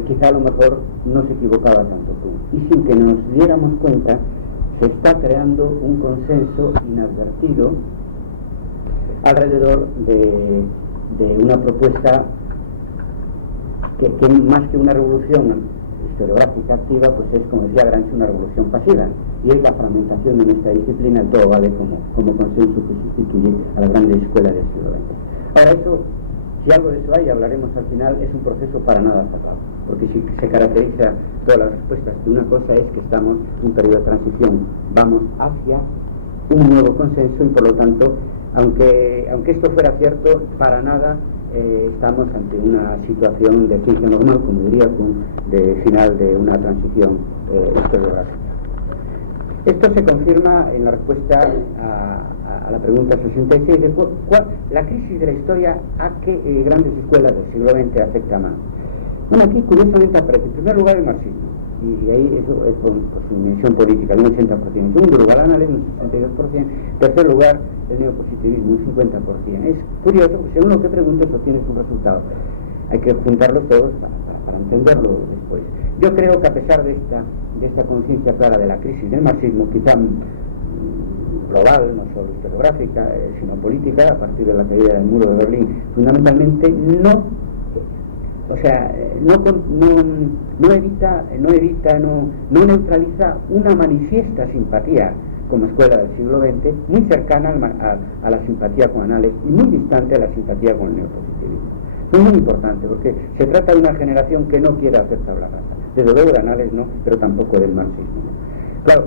quizá a lo mejor no se equivocaba tanto tú, y sin que nos diéramos cuenta se está creando un consenso inadvertido alrededor de una propuesta que más que una revolución historiográfica activa, pues es, como decía Gramsci, una revolución pasiva, y es la fragmentación de nuestra disciplina. El todo vale como consenso que sustituye a las grandes escuelas del siglo XX. Ahora, eso, si algo de eso hay, hablaremos al final, es un proceso para nada cerrado, porque si se caracteriza todas las respuestas de una cosa es que estamos en un periodo de transición, vamos hacia un nuevo consenso y por lo tanto, aunque esto fuera cierto, para nada estamos ante una situación de ciencia normal, como diría de final de una transición historiográfica. Esto se confirma en la respuesta a la pregunta 66 de la crisis de la historia a qué grandes escuelas del siglo XX afecta más. Bueno, aquí curiosamente aparece en primer lugar el marxismo, y ahí eso es por su dimensión política, de un 80%, en segundo lugar el análisis, un 62%, en tercer lugar el neopositivismo, un 50%. Es curioso, porque según lo que pregunto, eso tiene su resultado. Hay que juntarlos todos para entenderlo después. Yo creo que a pesar de esta conciencia clara de la crisis del marxismo, quizá global, no solo historiográfica, sino política, a partir de la caída del muro de Berlín, fundamentalmente no neutraliza una manifiesta simpatía como escuela del siglo XX, muy cercana a la simpatía con Annales y muy distante a la simpatía con el neopositivismo. Es muy importante porque se trata de una generación que no quiere hacer tabla rasa. Desde luego de Annales no, pero tampoco del marxismo. Claro,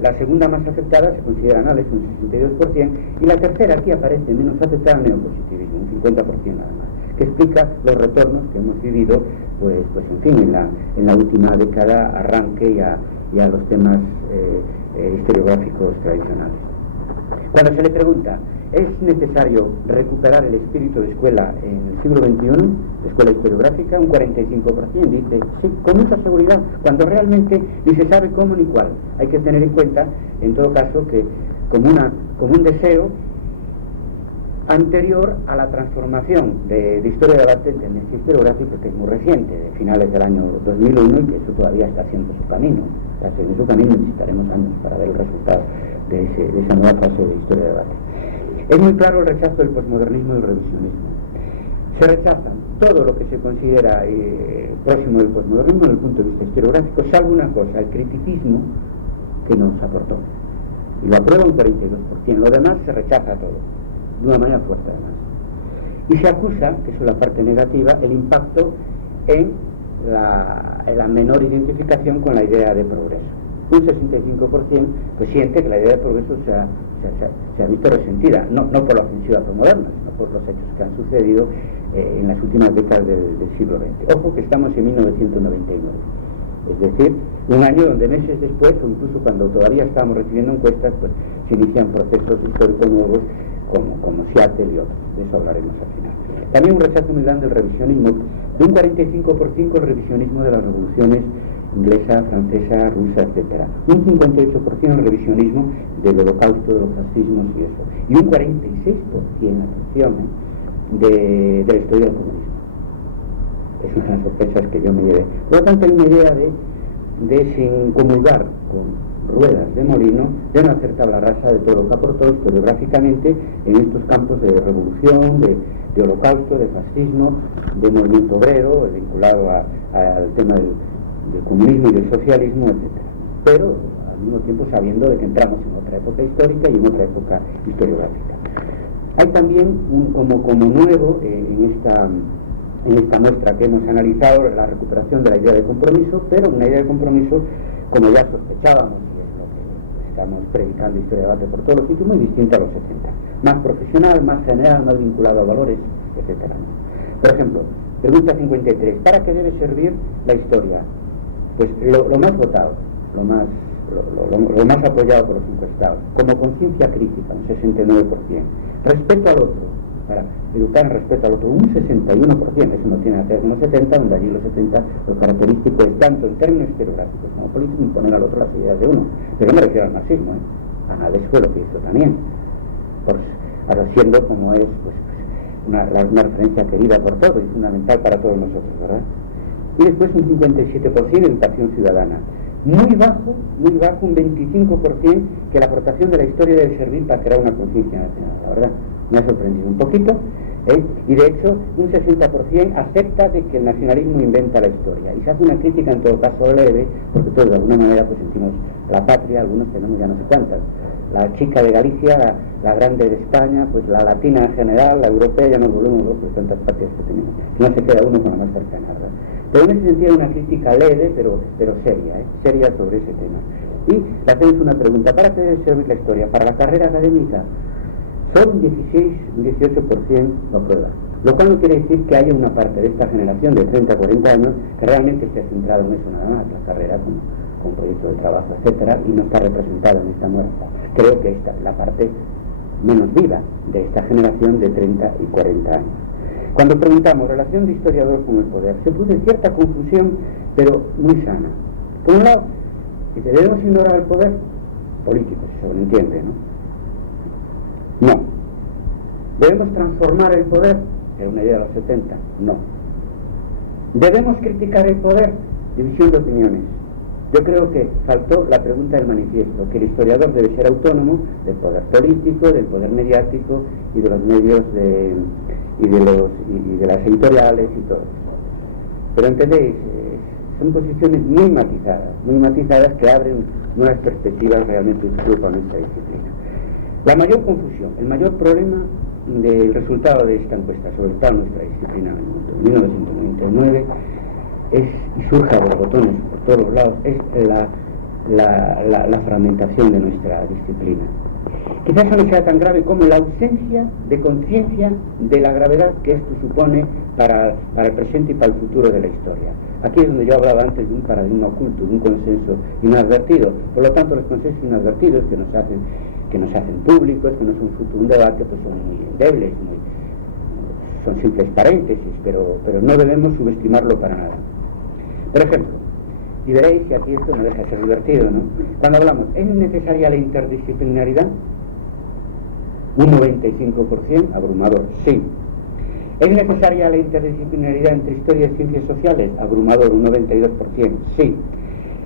la segunda más afectada se considera Annales, un 62%, y la tercera aquí aparece menos afectada al neopositivismo, un 50% nada más, que explica los retornos que hemos vivido, pues en fin, en la última década, arranque y a los temas historiográficos tradicionales. Cuando se le pregunta, ¿es necesario recuperar el espíritu de escuela en el siglo XXI, de escuela historiográfica? Un 45% dice, sí, con mucha seguridad, cuando realmente ni se sabe cómo ni cuál. Hay que tener en cuenta, en todo caso, que como un deseo anterior a la transformación de historia de arte en tendencia historiográfica, que es muy reciente, de finales del año 2001, y que eso todavía está haciendo su camino. O sea, que en su camino necesitaremos años para ver el resultado de esa nueva fase de historia de arte. Es muy claro el rechazo del posmodernismo y del revisionismo. Se rechazan todo lo que se considera próximo del posmodernismo desde el punto de vista historiográfico, salvo una cosa, el criticismo que nos aportó. Y lo aprueba un 42%, lo demás se rechaza todo, de una manera fuerte además. Y se acusa, que es la parte negativa, el impacto en la menor identificación con la idea de progreso. Un 65% pues siente que la idea de progreso se ha visto resentida, no por la ofensiva postmoderna, sino por los hechos que han sucedido en las últimas décadas del siglo XX. Ojo que estamos en 1999, es decir, un año donde meses después, o incluso cuando todavía estábamos recibiendo encuestas, pues se inician procesos históricos nuevos como Seattle y otros. De eso hablaremos al final. También un rechazo muy grande del revisionismo, de un 45% el revisionismo de las revoluciones inglesa, francesa, rusa, etcétera. Un 58% el revisionismo del holocausto, de los fascismos y eso. Y un 46%, atención, de la historia del comunismo. Es una de las sorpresas que yo me llevé. Por lo tanto, hay una idea de sin comulgar con ruedas de molino, de no hacer tabla rasa de todo lo que aportó historiográficamente en estos campos de revolución, de holocausto, de fascismo, de movimiento obrero, vinculado al tema del comunismo y del socialismo, etcétera. Pero al mismo tiempo sabiendo de que entramos en otra época histórica y en otra época historiográfica. Hay también como nuevo en esta muestra que hemos analizado la recuperación de la idea de compromiso, pero una idea de compromiso, como ya sospechábamos, y es lo que estamos predicando historia de debate por todos los sitios, muy distinta a los 70. Más profesional, más general, más vinculado a valores, etcétera. Por ejemplo, pregunta 53. ¿Para qué debe servir la historia? Pues lo más votado, lo más apoyado por los encuestados, como conciencia crítica, un 69%. Respeto al otro, para educar en respeto al otro, un 61%, eso no tiene nada que ver con los 70, donde allí los 70 lo característico es tanto en términos historiográficos como políticos imponer al otro las ideas de uno. Pero no me refiero al marxismo, Annales fue lo que hizo también, haciendo como es una referencia querida por todos y fundamental para todos nosotros, ¿verdad? Y después un 57% educación ciudadana. Muy bajo, un 25% que la aportación de la historia debe servir para crear una conciencia nacional. La verdad, me ha sorprendido un poquito, y de hecho un 60% acepta de que el nacionalismo inventa la historia. Y se hace una crítica en todo caso leve, porque todos de alguna manera pues sentimos la patria, algunos tenemos ya no sé cuántas. La chica de Galicia, la grande de España, pues la latina en general, la europea, ya nos volvemos locos de tantas patrias que tenemos. No se queda uno con la más cercana, ¿verdad? Pero en ese sentido una crítica leve, pero seria, seria sobre ese tema. Y le hacemos una pregunta: ¿para qué debe servir la historia? ¿Para la carrera académica? Son 16, 18% lo aprueba. Lo cual no quiere decir que haya una parte de esta generación de 30, 40 años que realmente esté centrado en eso nada más, la carrera con proyecto de trabajo, etcétera, y no está representada en esta muestra. Creo que esta es la parte menos viva de esta generación de 30 y 40 años. Cuando preguntamos relación de historiador con el poder, se produce cierta confusión, pero muy sana. Por un lado, que debemos ignorar el poder político, si se lo entiende, ¿no? No. ¿Debemos transformar el poder? Era una idea de los 70. No. ¿Debemos criticar el poder? División de opiniones. Yo creo que faltó la pregunta del manifiesto, que el historiador debe ser autónomo del poder político, del poder mediático y de los medios y de las editoriales y todo eso. Pero entendéis, son posiciones muy matizadas que abren nuevas perspectivas realmente útiles para nuestra disciplina. La mayor confusión, el mayor problema del resultado de esta encuesta sobre toda nuestra disciplina en 1999 es, y surge a borbotones por todos los lados, es la fragmentación de nuestra disciplina. Quizás eso no sea tan grave como la ausencia de conciencia de la gravedad que esto supone para el presente y para el futuro de la historia. Aquí es donde yo hablaba antes de un paradigma oculto, de un consenso inadvertido. Por lo tanto, los consensos inadvertidos que nos hacen públicos, que no son fruto de un debate, pues son muy endebles, son simples paréntesis, pero no debemos subestimarlo para nada. Por ejemplo, y veréis que aquí esto no deja de ser divertido, ¿no? Cuando hablamos, ¿es necesaria la interdisciplinaridad? Un 95%, abrumador, sí. ¿Es necesaria la interdisciplinaridad entre historia y ciencias sociales? Abrumador, un 92%, sí.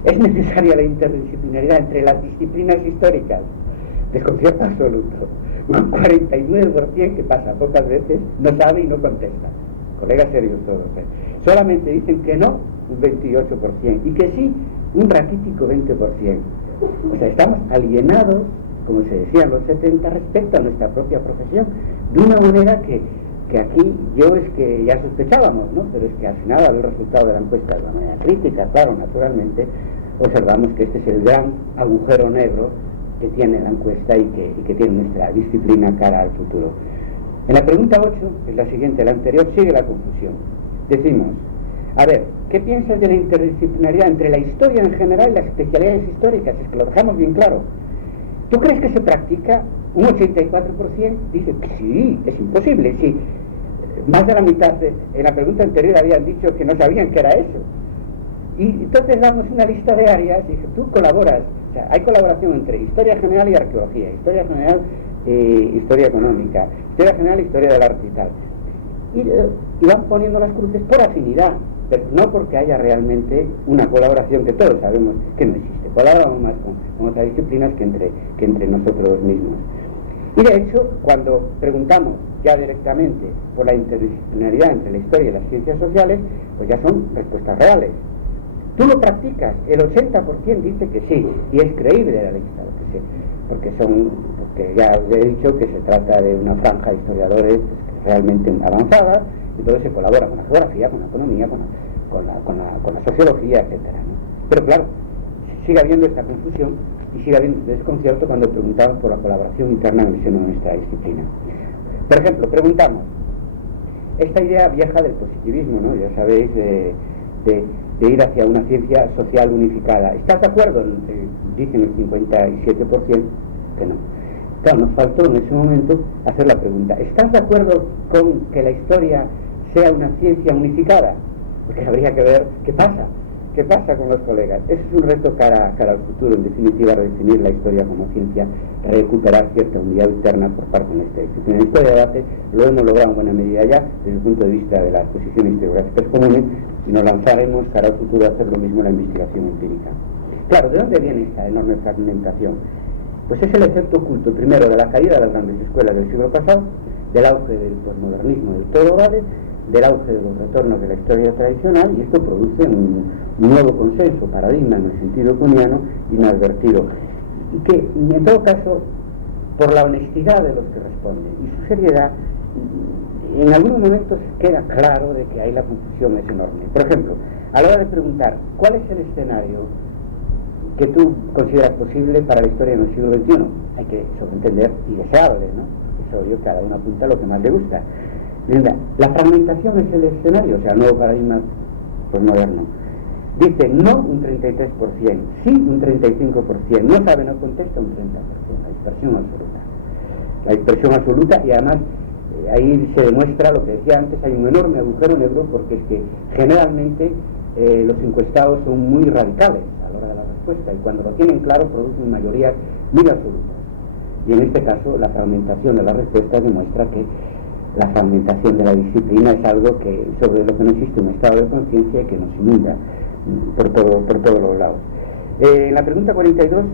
¿Es necesaria la interdisciplinaridad entre las disciplinas históricas? Desconcierto absoluto. Un 49% que pasa pocas veces, no sabe y no contesta. Colegas serios todos, ¿eh? Solamente dicen que no, un 28%, y que sí, un raquítico 20%. O sea, estamos alienados, como se decía en los 70, respecto a nuestra propia profesión, de una manera que aquí yo es que ya sospechábamos, ¿no? Pero es que al final, al resultado de la encuesta de la manera crítica, claro, naturalmente, observamos que este es el gran agujero negro que tiene la encuesta y que tiene nuestra disciplina cara al futuro. En la pregunta 8, que es la siguiente, la anterior, sigue la confusión. Decimos, a ver, ¿qué piensas de la interdisciplinaridad entre la historia en general y las especialidades históricas? Es que lo dejamos bien claro. ¿Tú crees que se practica? Un 84% dice que sí, es imposible. Sí, más de la mitad, en la pregunta anterior habían dicho que no sabían qué era eso. Y entonces damos una lista de áreas y dice, tú colaboras. O sea, hay colaboración entre historia general y arqueología, historia general, historia económica, historia general, historia del arte y tal. Y van poniendo las cruces por afinidad, pero no porque haya realmente una colaboración que todos sabemos que no existe. Colaboramos más con otras disciplinas que entre nosotros mismos. Y de hecho, cuando preguntamos ya directamente por la interdisciplinaridad entre la historia y las ciencias sociales, pues ya son respuestas reales. ¿Tú lo practicas? El 80% dice que sí, y es creíble la lista, porque ya os he dicho que se trata de una franja de historiadores realmente avanzada, y todo se colabora con la geografía, con la economía, con la sociología, etcétera, ¿no? Pero claro, sigue habiendo esta confusión y sigue habiendo desconcierto cuando preguntamos por la colaboración interna en el seno de nuestra disciplina. Por ejemplo, preguntamos esta idea vieja del positivismo, ¿no? Ya sabéis, de ir hacia una ciencia social unificada. ¿Estás de acuerdo? Dicen el 57% que no. Claro, nos faltó en ese momento hacer la pregunta, ¿estás de acuerdo con que la historia sea una ciencia unificada? Porque habría que ver qué pasa con los colegas. Ese es un reto cara al futuro, en definitiva, redefinir la historia como ciencia, recuperar cierta unidad interna por parte de nuestra disciplina. En este debate lo hemos logrado en buena medida ya, desde el punto de vista de las posiciones historiográficas comunes, y nos lanzaremos cara al futuro a hacer lo mismo en la investigación empírica. Claro, ¿de dónde viene esta enorme fragmentación? Pues es el efecto oculto, primero, de la caída de las grandes escuelas del siglo pasado, del auge del posmodernismo de todo vale, del auge de los retornos de la historia tradicional, y esto produce un nuevo consenso, paradigma en el sentido kuhniano, inadvertido, y que, en todo caso, por la honestidad de los que responden y su seriedad, en algunos momentos queda claro de que ahí la confusión es enorme. Por ejemplo, a la hora de preguntar cuál es el escenario que tú consideras posible para la historia del siglo XXI. Hay que sobreentender y deseable, ¿no? Es obvio, cada uno apunta lo que más le gusta. La fragmentación es el escenario, o sea, el nuevo paradigma postmoderno. Dice no un 33%, sí un 35%, no sabe, no contesta un 30%, la dispersión absoluta. La dispersión absoluta, y además ahí se demuestra lo que decía antes, hay un enorme agujero negro, porque es que generalmente los encuestados son muy radicales a la hora de la respuesta, y cuando lo tienen claro producen mayorías muy absolutas. Y en este caso la fragmentación de la respuesta demuestra que la fragmentación de la disciplina es algo que, sobre lo que no existe un estado de conciencia y que nos inunda por todos los lados. En la pregunta 42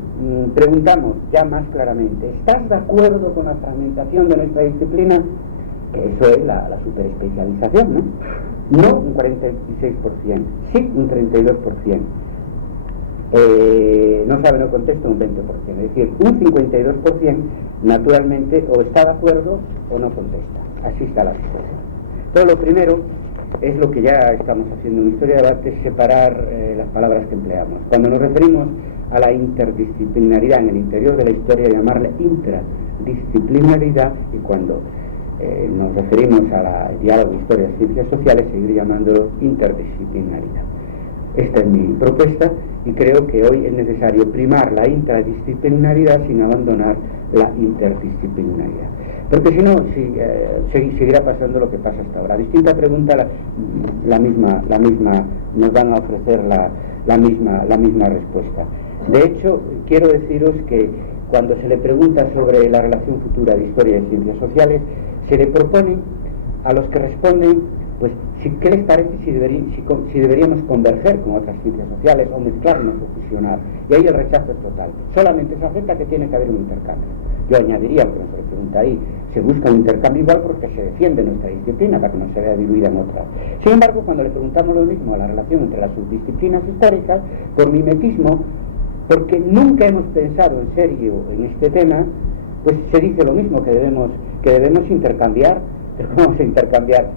preguntamos ya más claramente: ¿estás de acuerdo con la fragmentación de nuestra disciplina? Que eso es la superespecialización, ¿no? No un 46%, sí un 32%. No sabe, no contesta un 20%, es decir, un 52% naturalmente o está de acuerdo o no contesta. Así está la situación. Todo lo primero es lo que ya estamos haciendo en Historia de Debate, separar las palabras que empleamos. Cuando nos referimos a la interdisciplinaridad en el interior de la historia, llamarla intradisciplinaridad, y cuando nos referimos al diálogo de historia de ciencias sociales, seguir llamándolo interdisciplinaridad. Esta es mi propuesta, y creo que hoy es necesario primar la intradisciplinaridad sin abandonar la interdisciplinaridad. Porque si no, seguirá pasando lo que pasa hasta ahora. Distinta pregunta, la misma nos van a ofrecer la misma respuesta. De hecho, quiero deciros que cuando se le pregunta sobre la relación futura de historia y ciencias sociales, se le propone a los que responden, pues, ¿qué les parece si deberíamos converger con otras ciencias sociales o mezclarnos o fusionar? Y ahí el rechazo es total. Solamente se acepta que tiene que haber un intercambio. Yo añadiría, porque se le pregunta ahí, se busca un intercambio igual porque se defiende nuestra disciplina para que no se vea diluida en otras. Sin embargo, cuando le preguntamos lo mismo a la relación entre las subdisciplinas históricas, por mimetismo, porque nunca hemos pensado en serio en este tema, pues se dice lo mismo, que debemos intercambiar. Pero ¿cómo vamos a intercambiar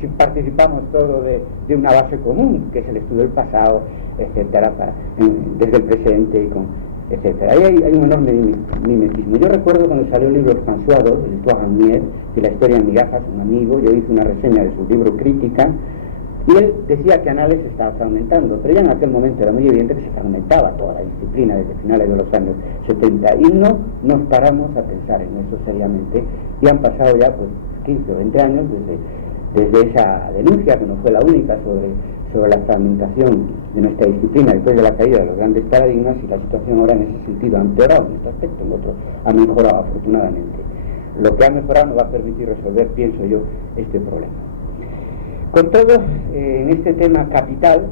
si participamos todo de una base común, que es el estudio del pasado, etcétera, desde el presente y etcétera? Ahí hay un enorme mimetismo. Yo recuerdo cuando salió el libro Expansuado, de Histoire Ramier, de la historia en migajas, un amigo, yo hice una reseña de su libro Crítica, y él decía que Anales se estaba fragmentando, pero ya en aquel momento era muy evidente que se fragmentaba toda la disciplina desde finales de los años 70, y no nos paramos a pensar en eso seriamente, y han pasado ya pues 15 o 20 años desde esa denuncia, que no fue la única, sobre la fragmentación de nuestra disciplina después de la caída de los grandes paradigmas, y la situación ahora en ese sentido ha empeorado en este aspecto, en otro ha mejorado afortunadamente. Lo que ha mejorado nos va a permitir resolver, pienso yo, este problema. Con todo, en este tema capital,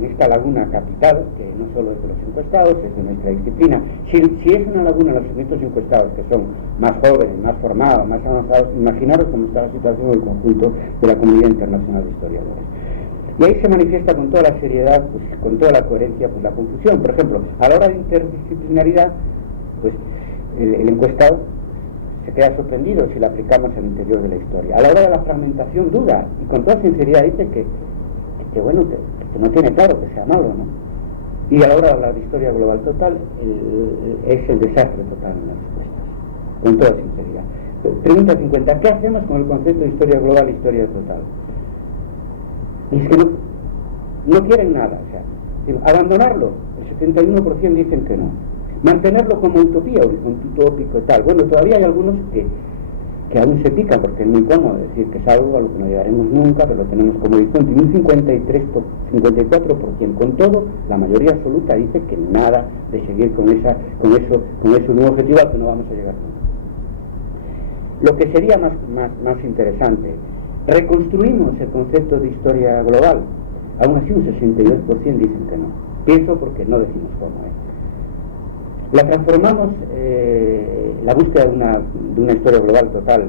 en esta laguna capital, que no solo es de los encuestados, es de nuestra disciplina, si es una laguna los sujetos encuestados, que son más jóvenes, más formados, más avanzados, imaginaros cómo está la situación del conjunto de la comunidad internacional de historiadores. Y ahí se manifiesta con toda la seriedad, pues, con toda la coherencia, pues la confusión. Por ejemplo, a la hora de interdisciplinaridad, pues el encuestado se queda sorprendido si la aplicamos al interior de la historia. A la hora de la fragmentación duda, y con toda sinceridad dice que no tiene claro que sea malo, ¿no? Y a la hora de hablar de historia global total, es el desastre total en las respuestas, con toda sinceridad. Pregunta 50, ¿qué hacemos con el concepto de historia global e historia total? Y es que no quieren nada, o sea, abandonarlo, el 71% dicen que no. Mantenerlo como utopía, horizonte utópico y tal. Bueno, todavía hay algunos que aún se pican, porque es muy cómodo decir que es algo a lo que no llegaremos nunca, pero lo tenemos como horizonte, y un 54%. Con todo, la mayoría absoluta dice que nada de seguir con ese nuevo objetivo al que no vamos a llegar nunca. Lo que sería más interesante, reconstruimos el concepto de historia global. Aún así un 62% dicen que no. Pienso porque no decimos cómo es. La transformamos, la búsqueda de una historia global total,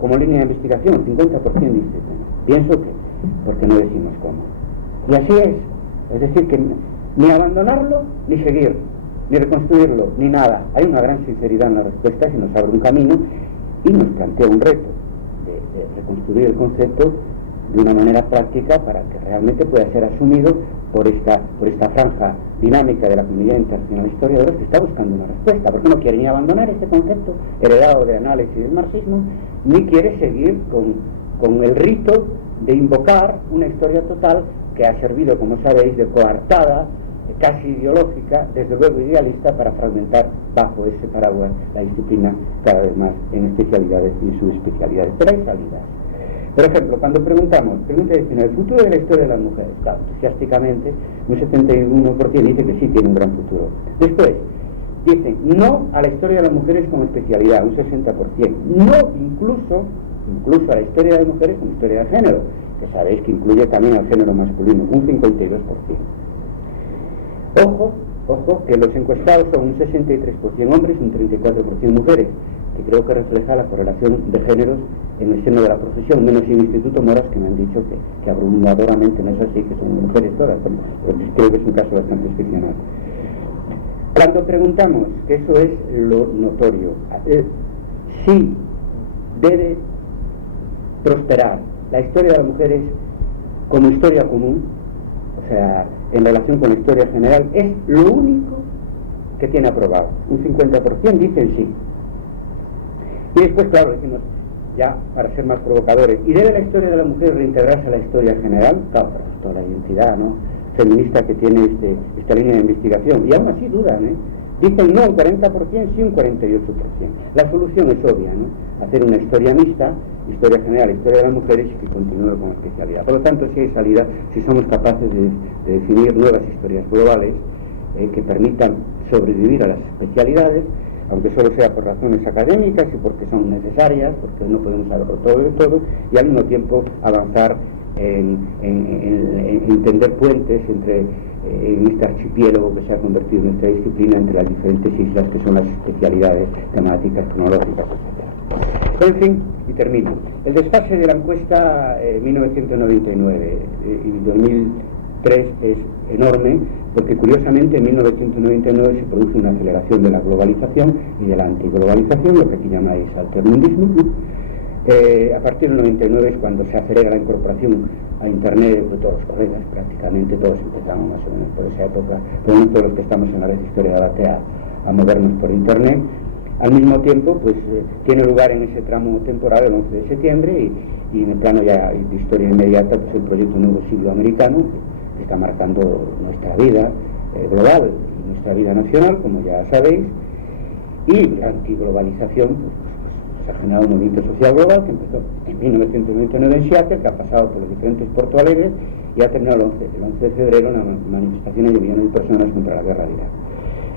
como línea de investigación. 50% dice que no. Pienso que porque no decimos cómo. Y así es decir que ni abandonarlo, ni seguir, ni reconstruirlo, ni nada. Hay una gran sinceridad en la respuesta y nos abre un camino y nos plantea un reto de reconstruir el concepto de una manera práctica para que realmente pueda ser asumido por esta franja dinámica de la comunidad internacional de historiadores que está buscando una respuesta, porque no quiere ni abandonar este concepto heredado de análisis del marxismo, ni quiere seguir con el rito de invocar una historia total que ha servido, como sabéis, de coartada, casi ideológica, desde luego idealista, para fragmentar bajo ese paraguas la disciplina cada vez más en especialidades y subespecialidades. Pero hay salidas. Por ejemplo, cuando pregunta 19, ¿el futuro de la historia de las mujeres? Claro, entusiásticamente, un 71% dice que sí tiene un gran futuro. Después, dicen no a la historia de las mujeres como especialidad, un 60%. No incluso a la historia de las mujeres como historia de género, que sabéis que incluye también al género masculino, un 52%. Ojo, que los encuestados son un 63% hombres y un 34% mujeres, que creo que refleja la correlación de géneros en el seno de la profesión, menos en el Instituto Moras, que me han dicho que abrumadoramente no es así, que son mujeres todas, pero creo que es un caso bastante excepcional. Cuando preguntamos, que eso es lo notorio, si debe prosperar la historia de las mujeres como historia común, o sea, en relación con la historia general, es lo único que tiene aprobado. Un 50% dicen sí. Y después, claro, decimos, ya para ser más provocadores, ¿y debe la historia de la mujer reintegrarse a la historia general? Claro, toda la identidad, ¿no?, feminista que tiene esta línea de investigación. Y aún así dudan, Dicen no un 40%, sí un 48%. La solución es obvia, ¿no? Hacer una historia mixta, historia general, historia de las mujeres, y que continúe con especialidad. Por lo tanto, si hay salida, si somos capaces de definir nuevas historias globales que permitan sobrevivir a las especialidades, aunque solo sea por razones académicas y porque son necesarias, porque no podemos hablar todo de todo, y al mismo tiempo avanzar en entender puentes en este archipiélago que se ha convertido en esta disciplina entre las diferentes islas que son las especialidades temáticas, tecnológicas, etc. En fin, y termino. El desfase de la encuesta 1999 y 2003 es enorme, porque curiosamente en 1999 se produce una aceleración de la globalización y de la antiglobalización, lo que aquí llamáis altermundismo. A partir del 99 es cuando se acelera la incorporación a Internet de todos los colegas, prácticamente todos empezamos más o menos por esa época, por lo todos los que estamos en la red de Historia de Debate a movernos por Internet. Al mismo tiempo, pues tiene lugar en ese tramo temporal el 11 de septiembre y en el plano ya de historia inmediata, pues el proyecto Nuevo Siglo Americano, que está marcando nuestra vida global y nuestra vida nacional, como ya sabéis, y la antiglobalización, pues se ha generado un movimiento social global que empezó en 1999 en Seattle, que ha pasado por los diferentes Porto Alegres y ha terminado el 11 de febrero en las manifestaciones de millones de personas contra la guerra de Irak.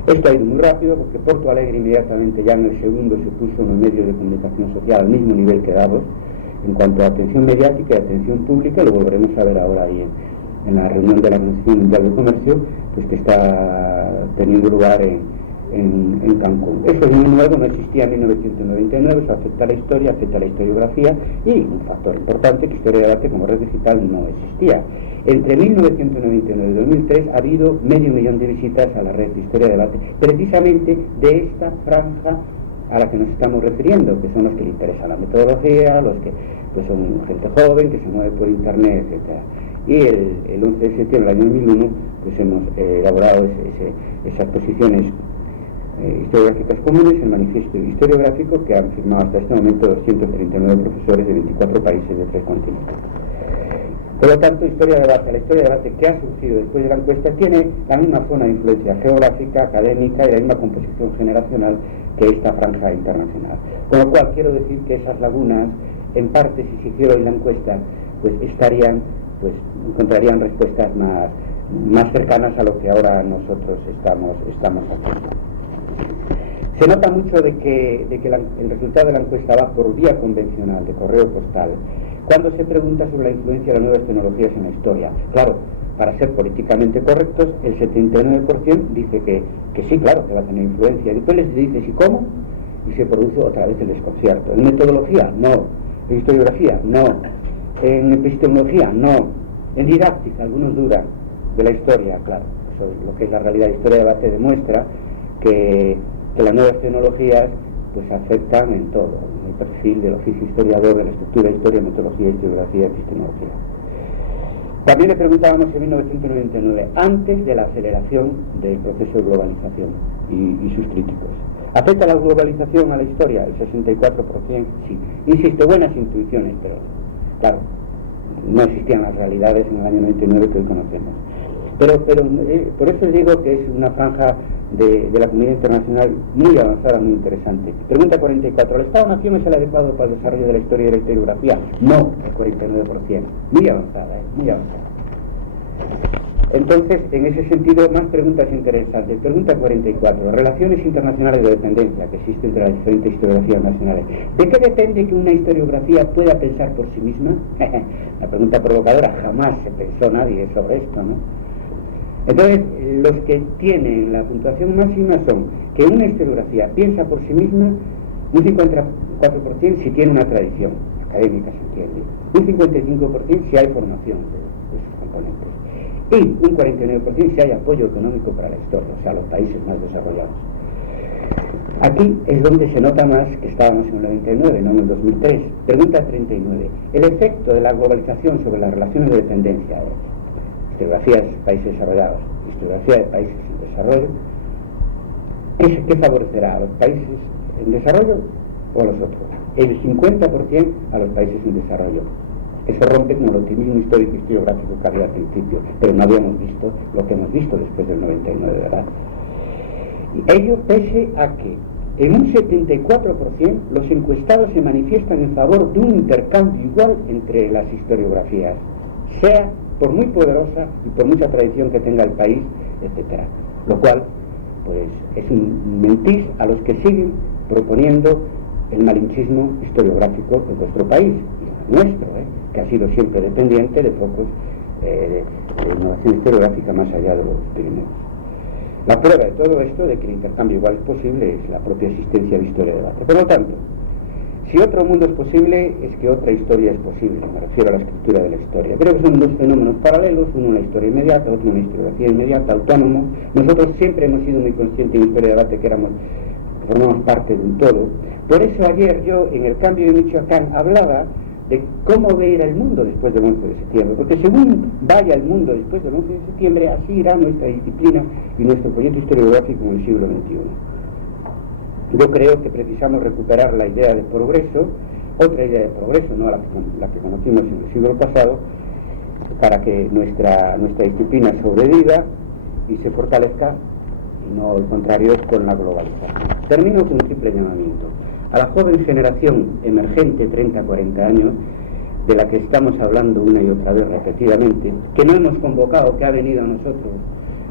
Esto ha ido muy rápido porque Porto Alegre inmediatamente ya en el segundo se puso en los medios de comunicación social al mismo nivel que Davos en cuanto a atención mediática y atención pública, y lo volveremos a ver ahora ahí en la reunión de la Organización Mundial de Comercio, pues que está teniendo lugar en Cancún. Eso de nuevo no existía en 1999, eso afecta a la historia, afecta a la historiografía, y un factor importante, que Historia de Debate como red digital no existía. Entre 1999 y 2003 ha habido 500.000 de visitas a la red de Historia de Debate, precisamente de esta franja a la que nos estamos refiriendo, que son los que le interesa la metodología, los que pues son gente joven, que se mueve por internet, etc. Y el 11 de septiembre del año 2001 pues hemos elaborado esas posiciones historiográficas comunes, el manifiesto historiográfico que han firmado hasta este momento 239 profesores de 24 países de 3 continentes. Por lo tanto, la historia de debate que ha surgido después de la encuesta tiene la misma zona de influencia geográfica, académica y la misma composición generacional que esta franja internacional. Con lo cual quiero decir que esas lagunas, en parte, si se hiciera hoy la encuesta, pues encontrarían respuestas más cercanas a lo que ahora nosotros estamos haciendo. Se nota mucho de que el resultado de la encuesta va por vía convencional, de correo postal, cuando se pregunta sobre la influencia de las nuevas tecnologías en la historia. Claro, para ser políticamente correctos, el 79% dice que sí, claro, que va a tener influencia. Y después les dice, ¿y cómo? Y se produce otra vez el desconcierto. En metodología, no. En historiografía, no. En epistemología, no. En didáctica, algunos dudan de la historia, claro. Eso es lo que es la realidad. La Historia de Debate demuestra que las nuevas tecnologías pues afectan en todo, en el perfil del oficio historiador, de la estructura de historia, metodología, historiografía, epistemología. También le preguntábamos en 1999, antes de la aceleración del proceso de globalización y sus críticos. ¿Afecta la globalización a la historia? El 64% sí. Insisto, buenas intuiciones, pero claro, no existían las realidades en el año 99 que hoy conocemos. Pero por eso digo que es una franja de la comunidad internacional muy avanzada, muy interesante. Pregunta 44. ¿El Estado-Nación es el adecuado para el desarrollo de la historia y de la historiografía? No, el 49%. Muy avanzada, muy avanzada. Entonces, en ese sentido, más preguntas interesantes. Pregunta 44. Relaciones internacionales de dependencia que existen entre las diferentes historiografías nacionales. ¿De qué depende que una historiografía pueda pensar por sí misma? La pregunta provocadora, jamás se pensó nadie sobre esto, ¿no? Entonces, los que tienen la puntuación máxima son que una historiografía piensa por sí misma, un 54% si tiene una tradición académica, se entiende, un 55% si hay formación de sus componentes, y un 49% si hay apoyo económico para la historia, o sea, los países más desarrollados. Aquí es donde se nota más que estábamos en el 99, no en el 2003. Pregunta 39. El efecto de la globalización sobre las relaciones de dependencia, historiografía de países desarrollados, historiografía de países en desarrollo, ¿qué favorecerá a los países en desarrollo o a los otros? El 50% a los países en desarrollo. Eso rompe con el optimismo histórico y historiográfico que había al principio, pero no habíamos visto lo que hemos visto después del 99, ¿verdad? Y ello pese a que en un 74% los encuestados se manifiestan en favor de un intercambio igual entre las historiografías, sea por muy poderosa y por mucha tradición que tenga el país, etcétera. Lo cual, pues, es un mentir a los que siguen proponiendo el malinchismo historiográfico de nuestro país, y nuestro, que ha sido siempre dependiente de focos de innovación historiográfica más allá de los Pirineos. La prueba de todo esto, de que el intercambio igual es posible, es la propia existencia de historia de debate. Por lo tanto, si otro mundo es posible, es que otra historia es posible. Me refiero a la escritura de la historia. Creo que son dos fenómenos paralelos, uno una historia inmediata, otro una historiografía inmediata, autónomo. Nosotros siempre hemos sido muy conscientes en historia de debate que formamos parte de un todo. Por eso ayer yo, en el cambio de Michoacán, hablaba de cómo ver el mundo después del 11 de septiembre, porque según vaya el mundo después del 11 de septiembre, así irá nuestra disciplina y nuestro proyecto historiográfico en el siglo XXI. Yo creo que precisamos recuperar la idea de progreso, otra idea de progreso, no la que conocimos en el siglo pasado, para que nuestra disciplina sobreviva y se fortalezca, y no el contrario con la globalización. Termino con un triple llamamiento. A la joven generación emergente, 30-40 años, de la que estamos hablando una y otra vez repetidamente, que no hemos convocado, que ha venido a nosotros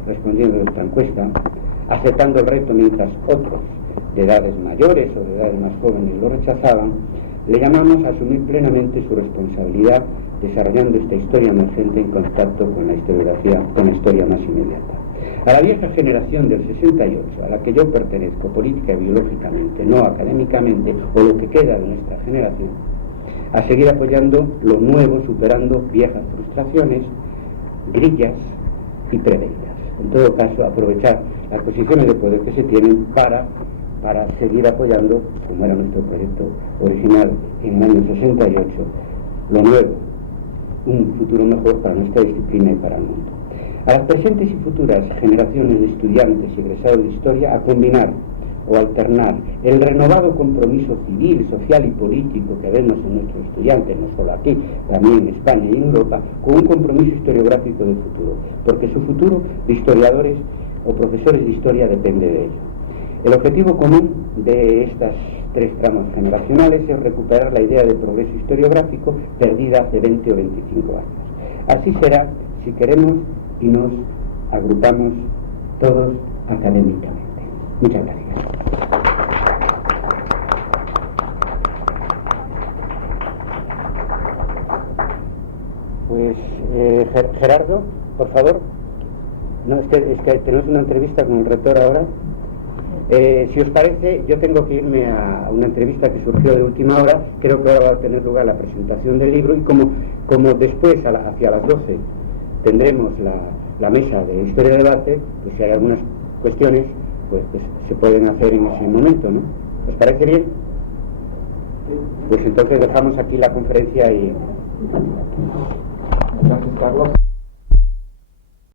respondiendo a nuestra encuesta, aceptando el reto mientras otros de edades mayores o de edades más jóvenes lo rechazaban, le llamamos a asumir plenamente su responsabilidad desarrollando esta historia emergente en contacto con la historiografía, con la historia más inmediata. A la vieja generación del 68, a la que yo pertenezco política y biológicamente, no académicamente, o lo que queda de nuestra generación, a seguir apoyando lo nuevo, superando viejas frustraciones, grillas y prebendas. En todo caso, aprovechar las posiciones de poder que se tienen para seguir apoyando, como era nuestro proyecto original en el año 68, lo nuevo, un futuro mejor para nuestra disciplina y para el mundo. A las presentes y futuras generaciones de estudiantes y egresados de historia a combinar o alternar el renovado compromiso civil, social y político que vemos en nuestros estudiantes, no solo aquí, también en España y en Europa, con un compromiso historiográfico del futuro, porque su futuro de historiadores o profesores de historia depende de ello. El objetivo común de estas tres tramos generacionales es recuperar la idea de progreso historiográfico perdida hace 20 o 25 años. Así será si queremos y nos agrupamos todos académicamente. Muchas gracias. Pues Gerardo, por favor. No, es que tenemos una entrevista con el rector ahora. Si os parece, yo tengo que irme a una entrevista que surgió de última hora. Creo que ahora va a tener lugar la presentación del libro y como después, hacia las 12, tendremos la mesa de historia de debate, pues si hay algunas cuestiones, pues se pueden hacer en ese momento, ¿no? ¿Os parece bien? Pues entonces dejamos aquí la conferencia y... Gracias, Carlos.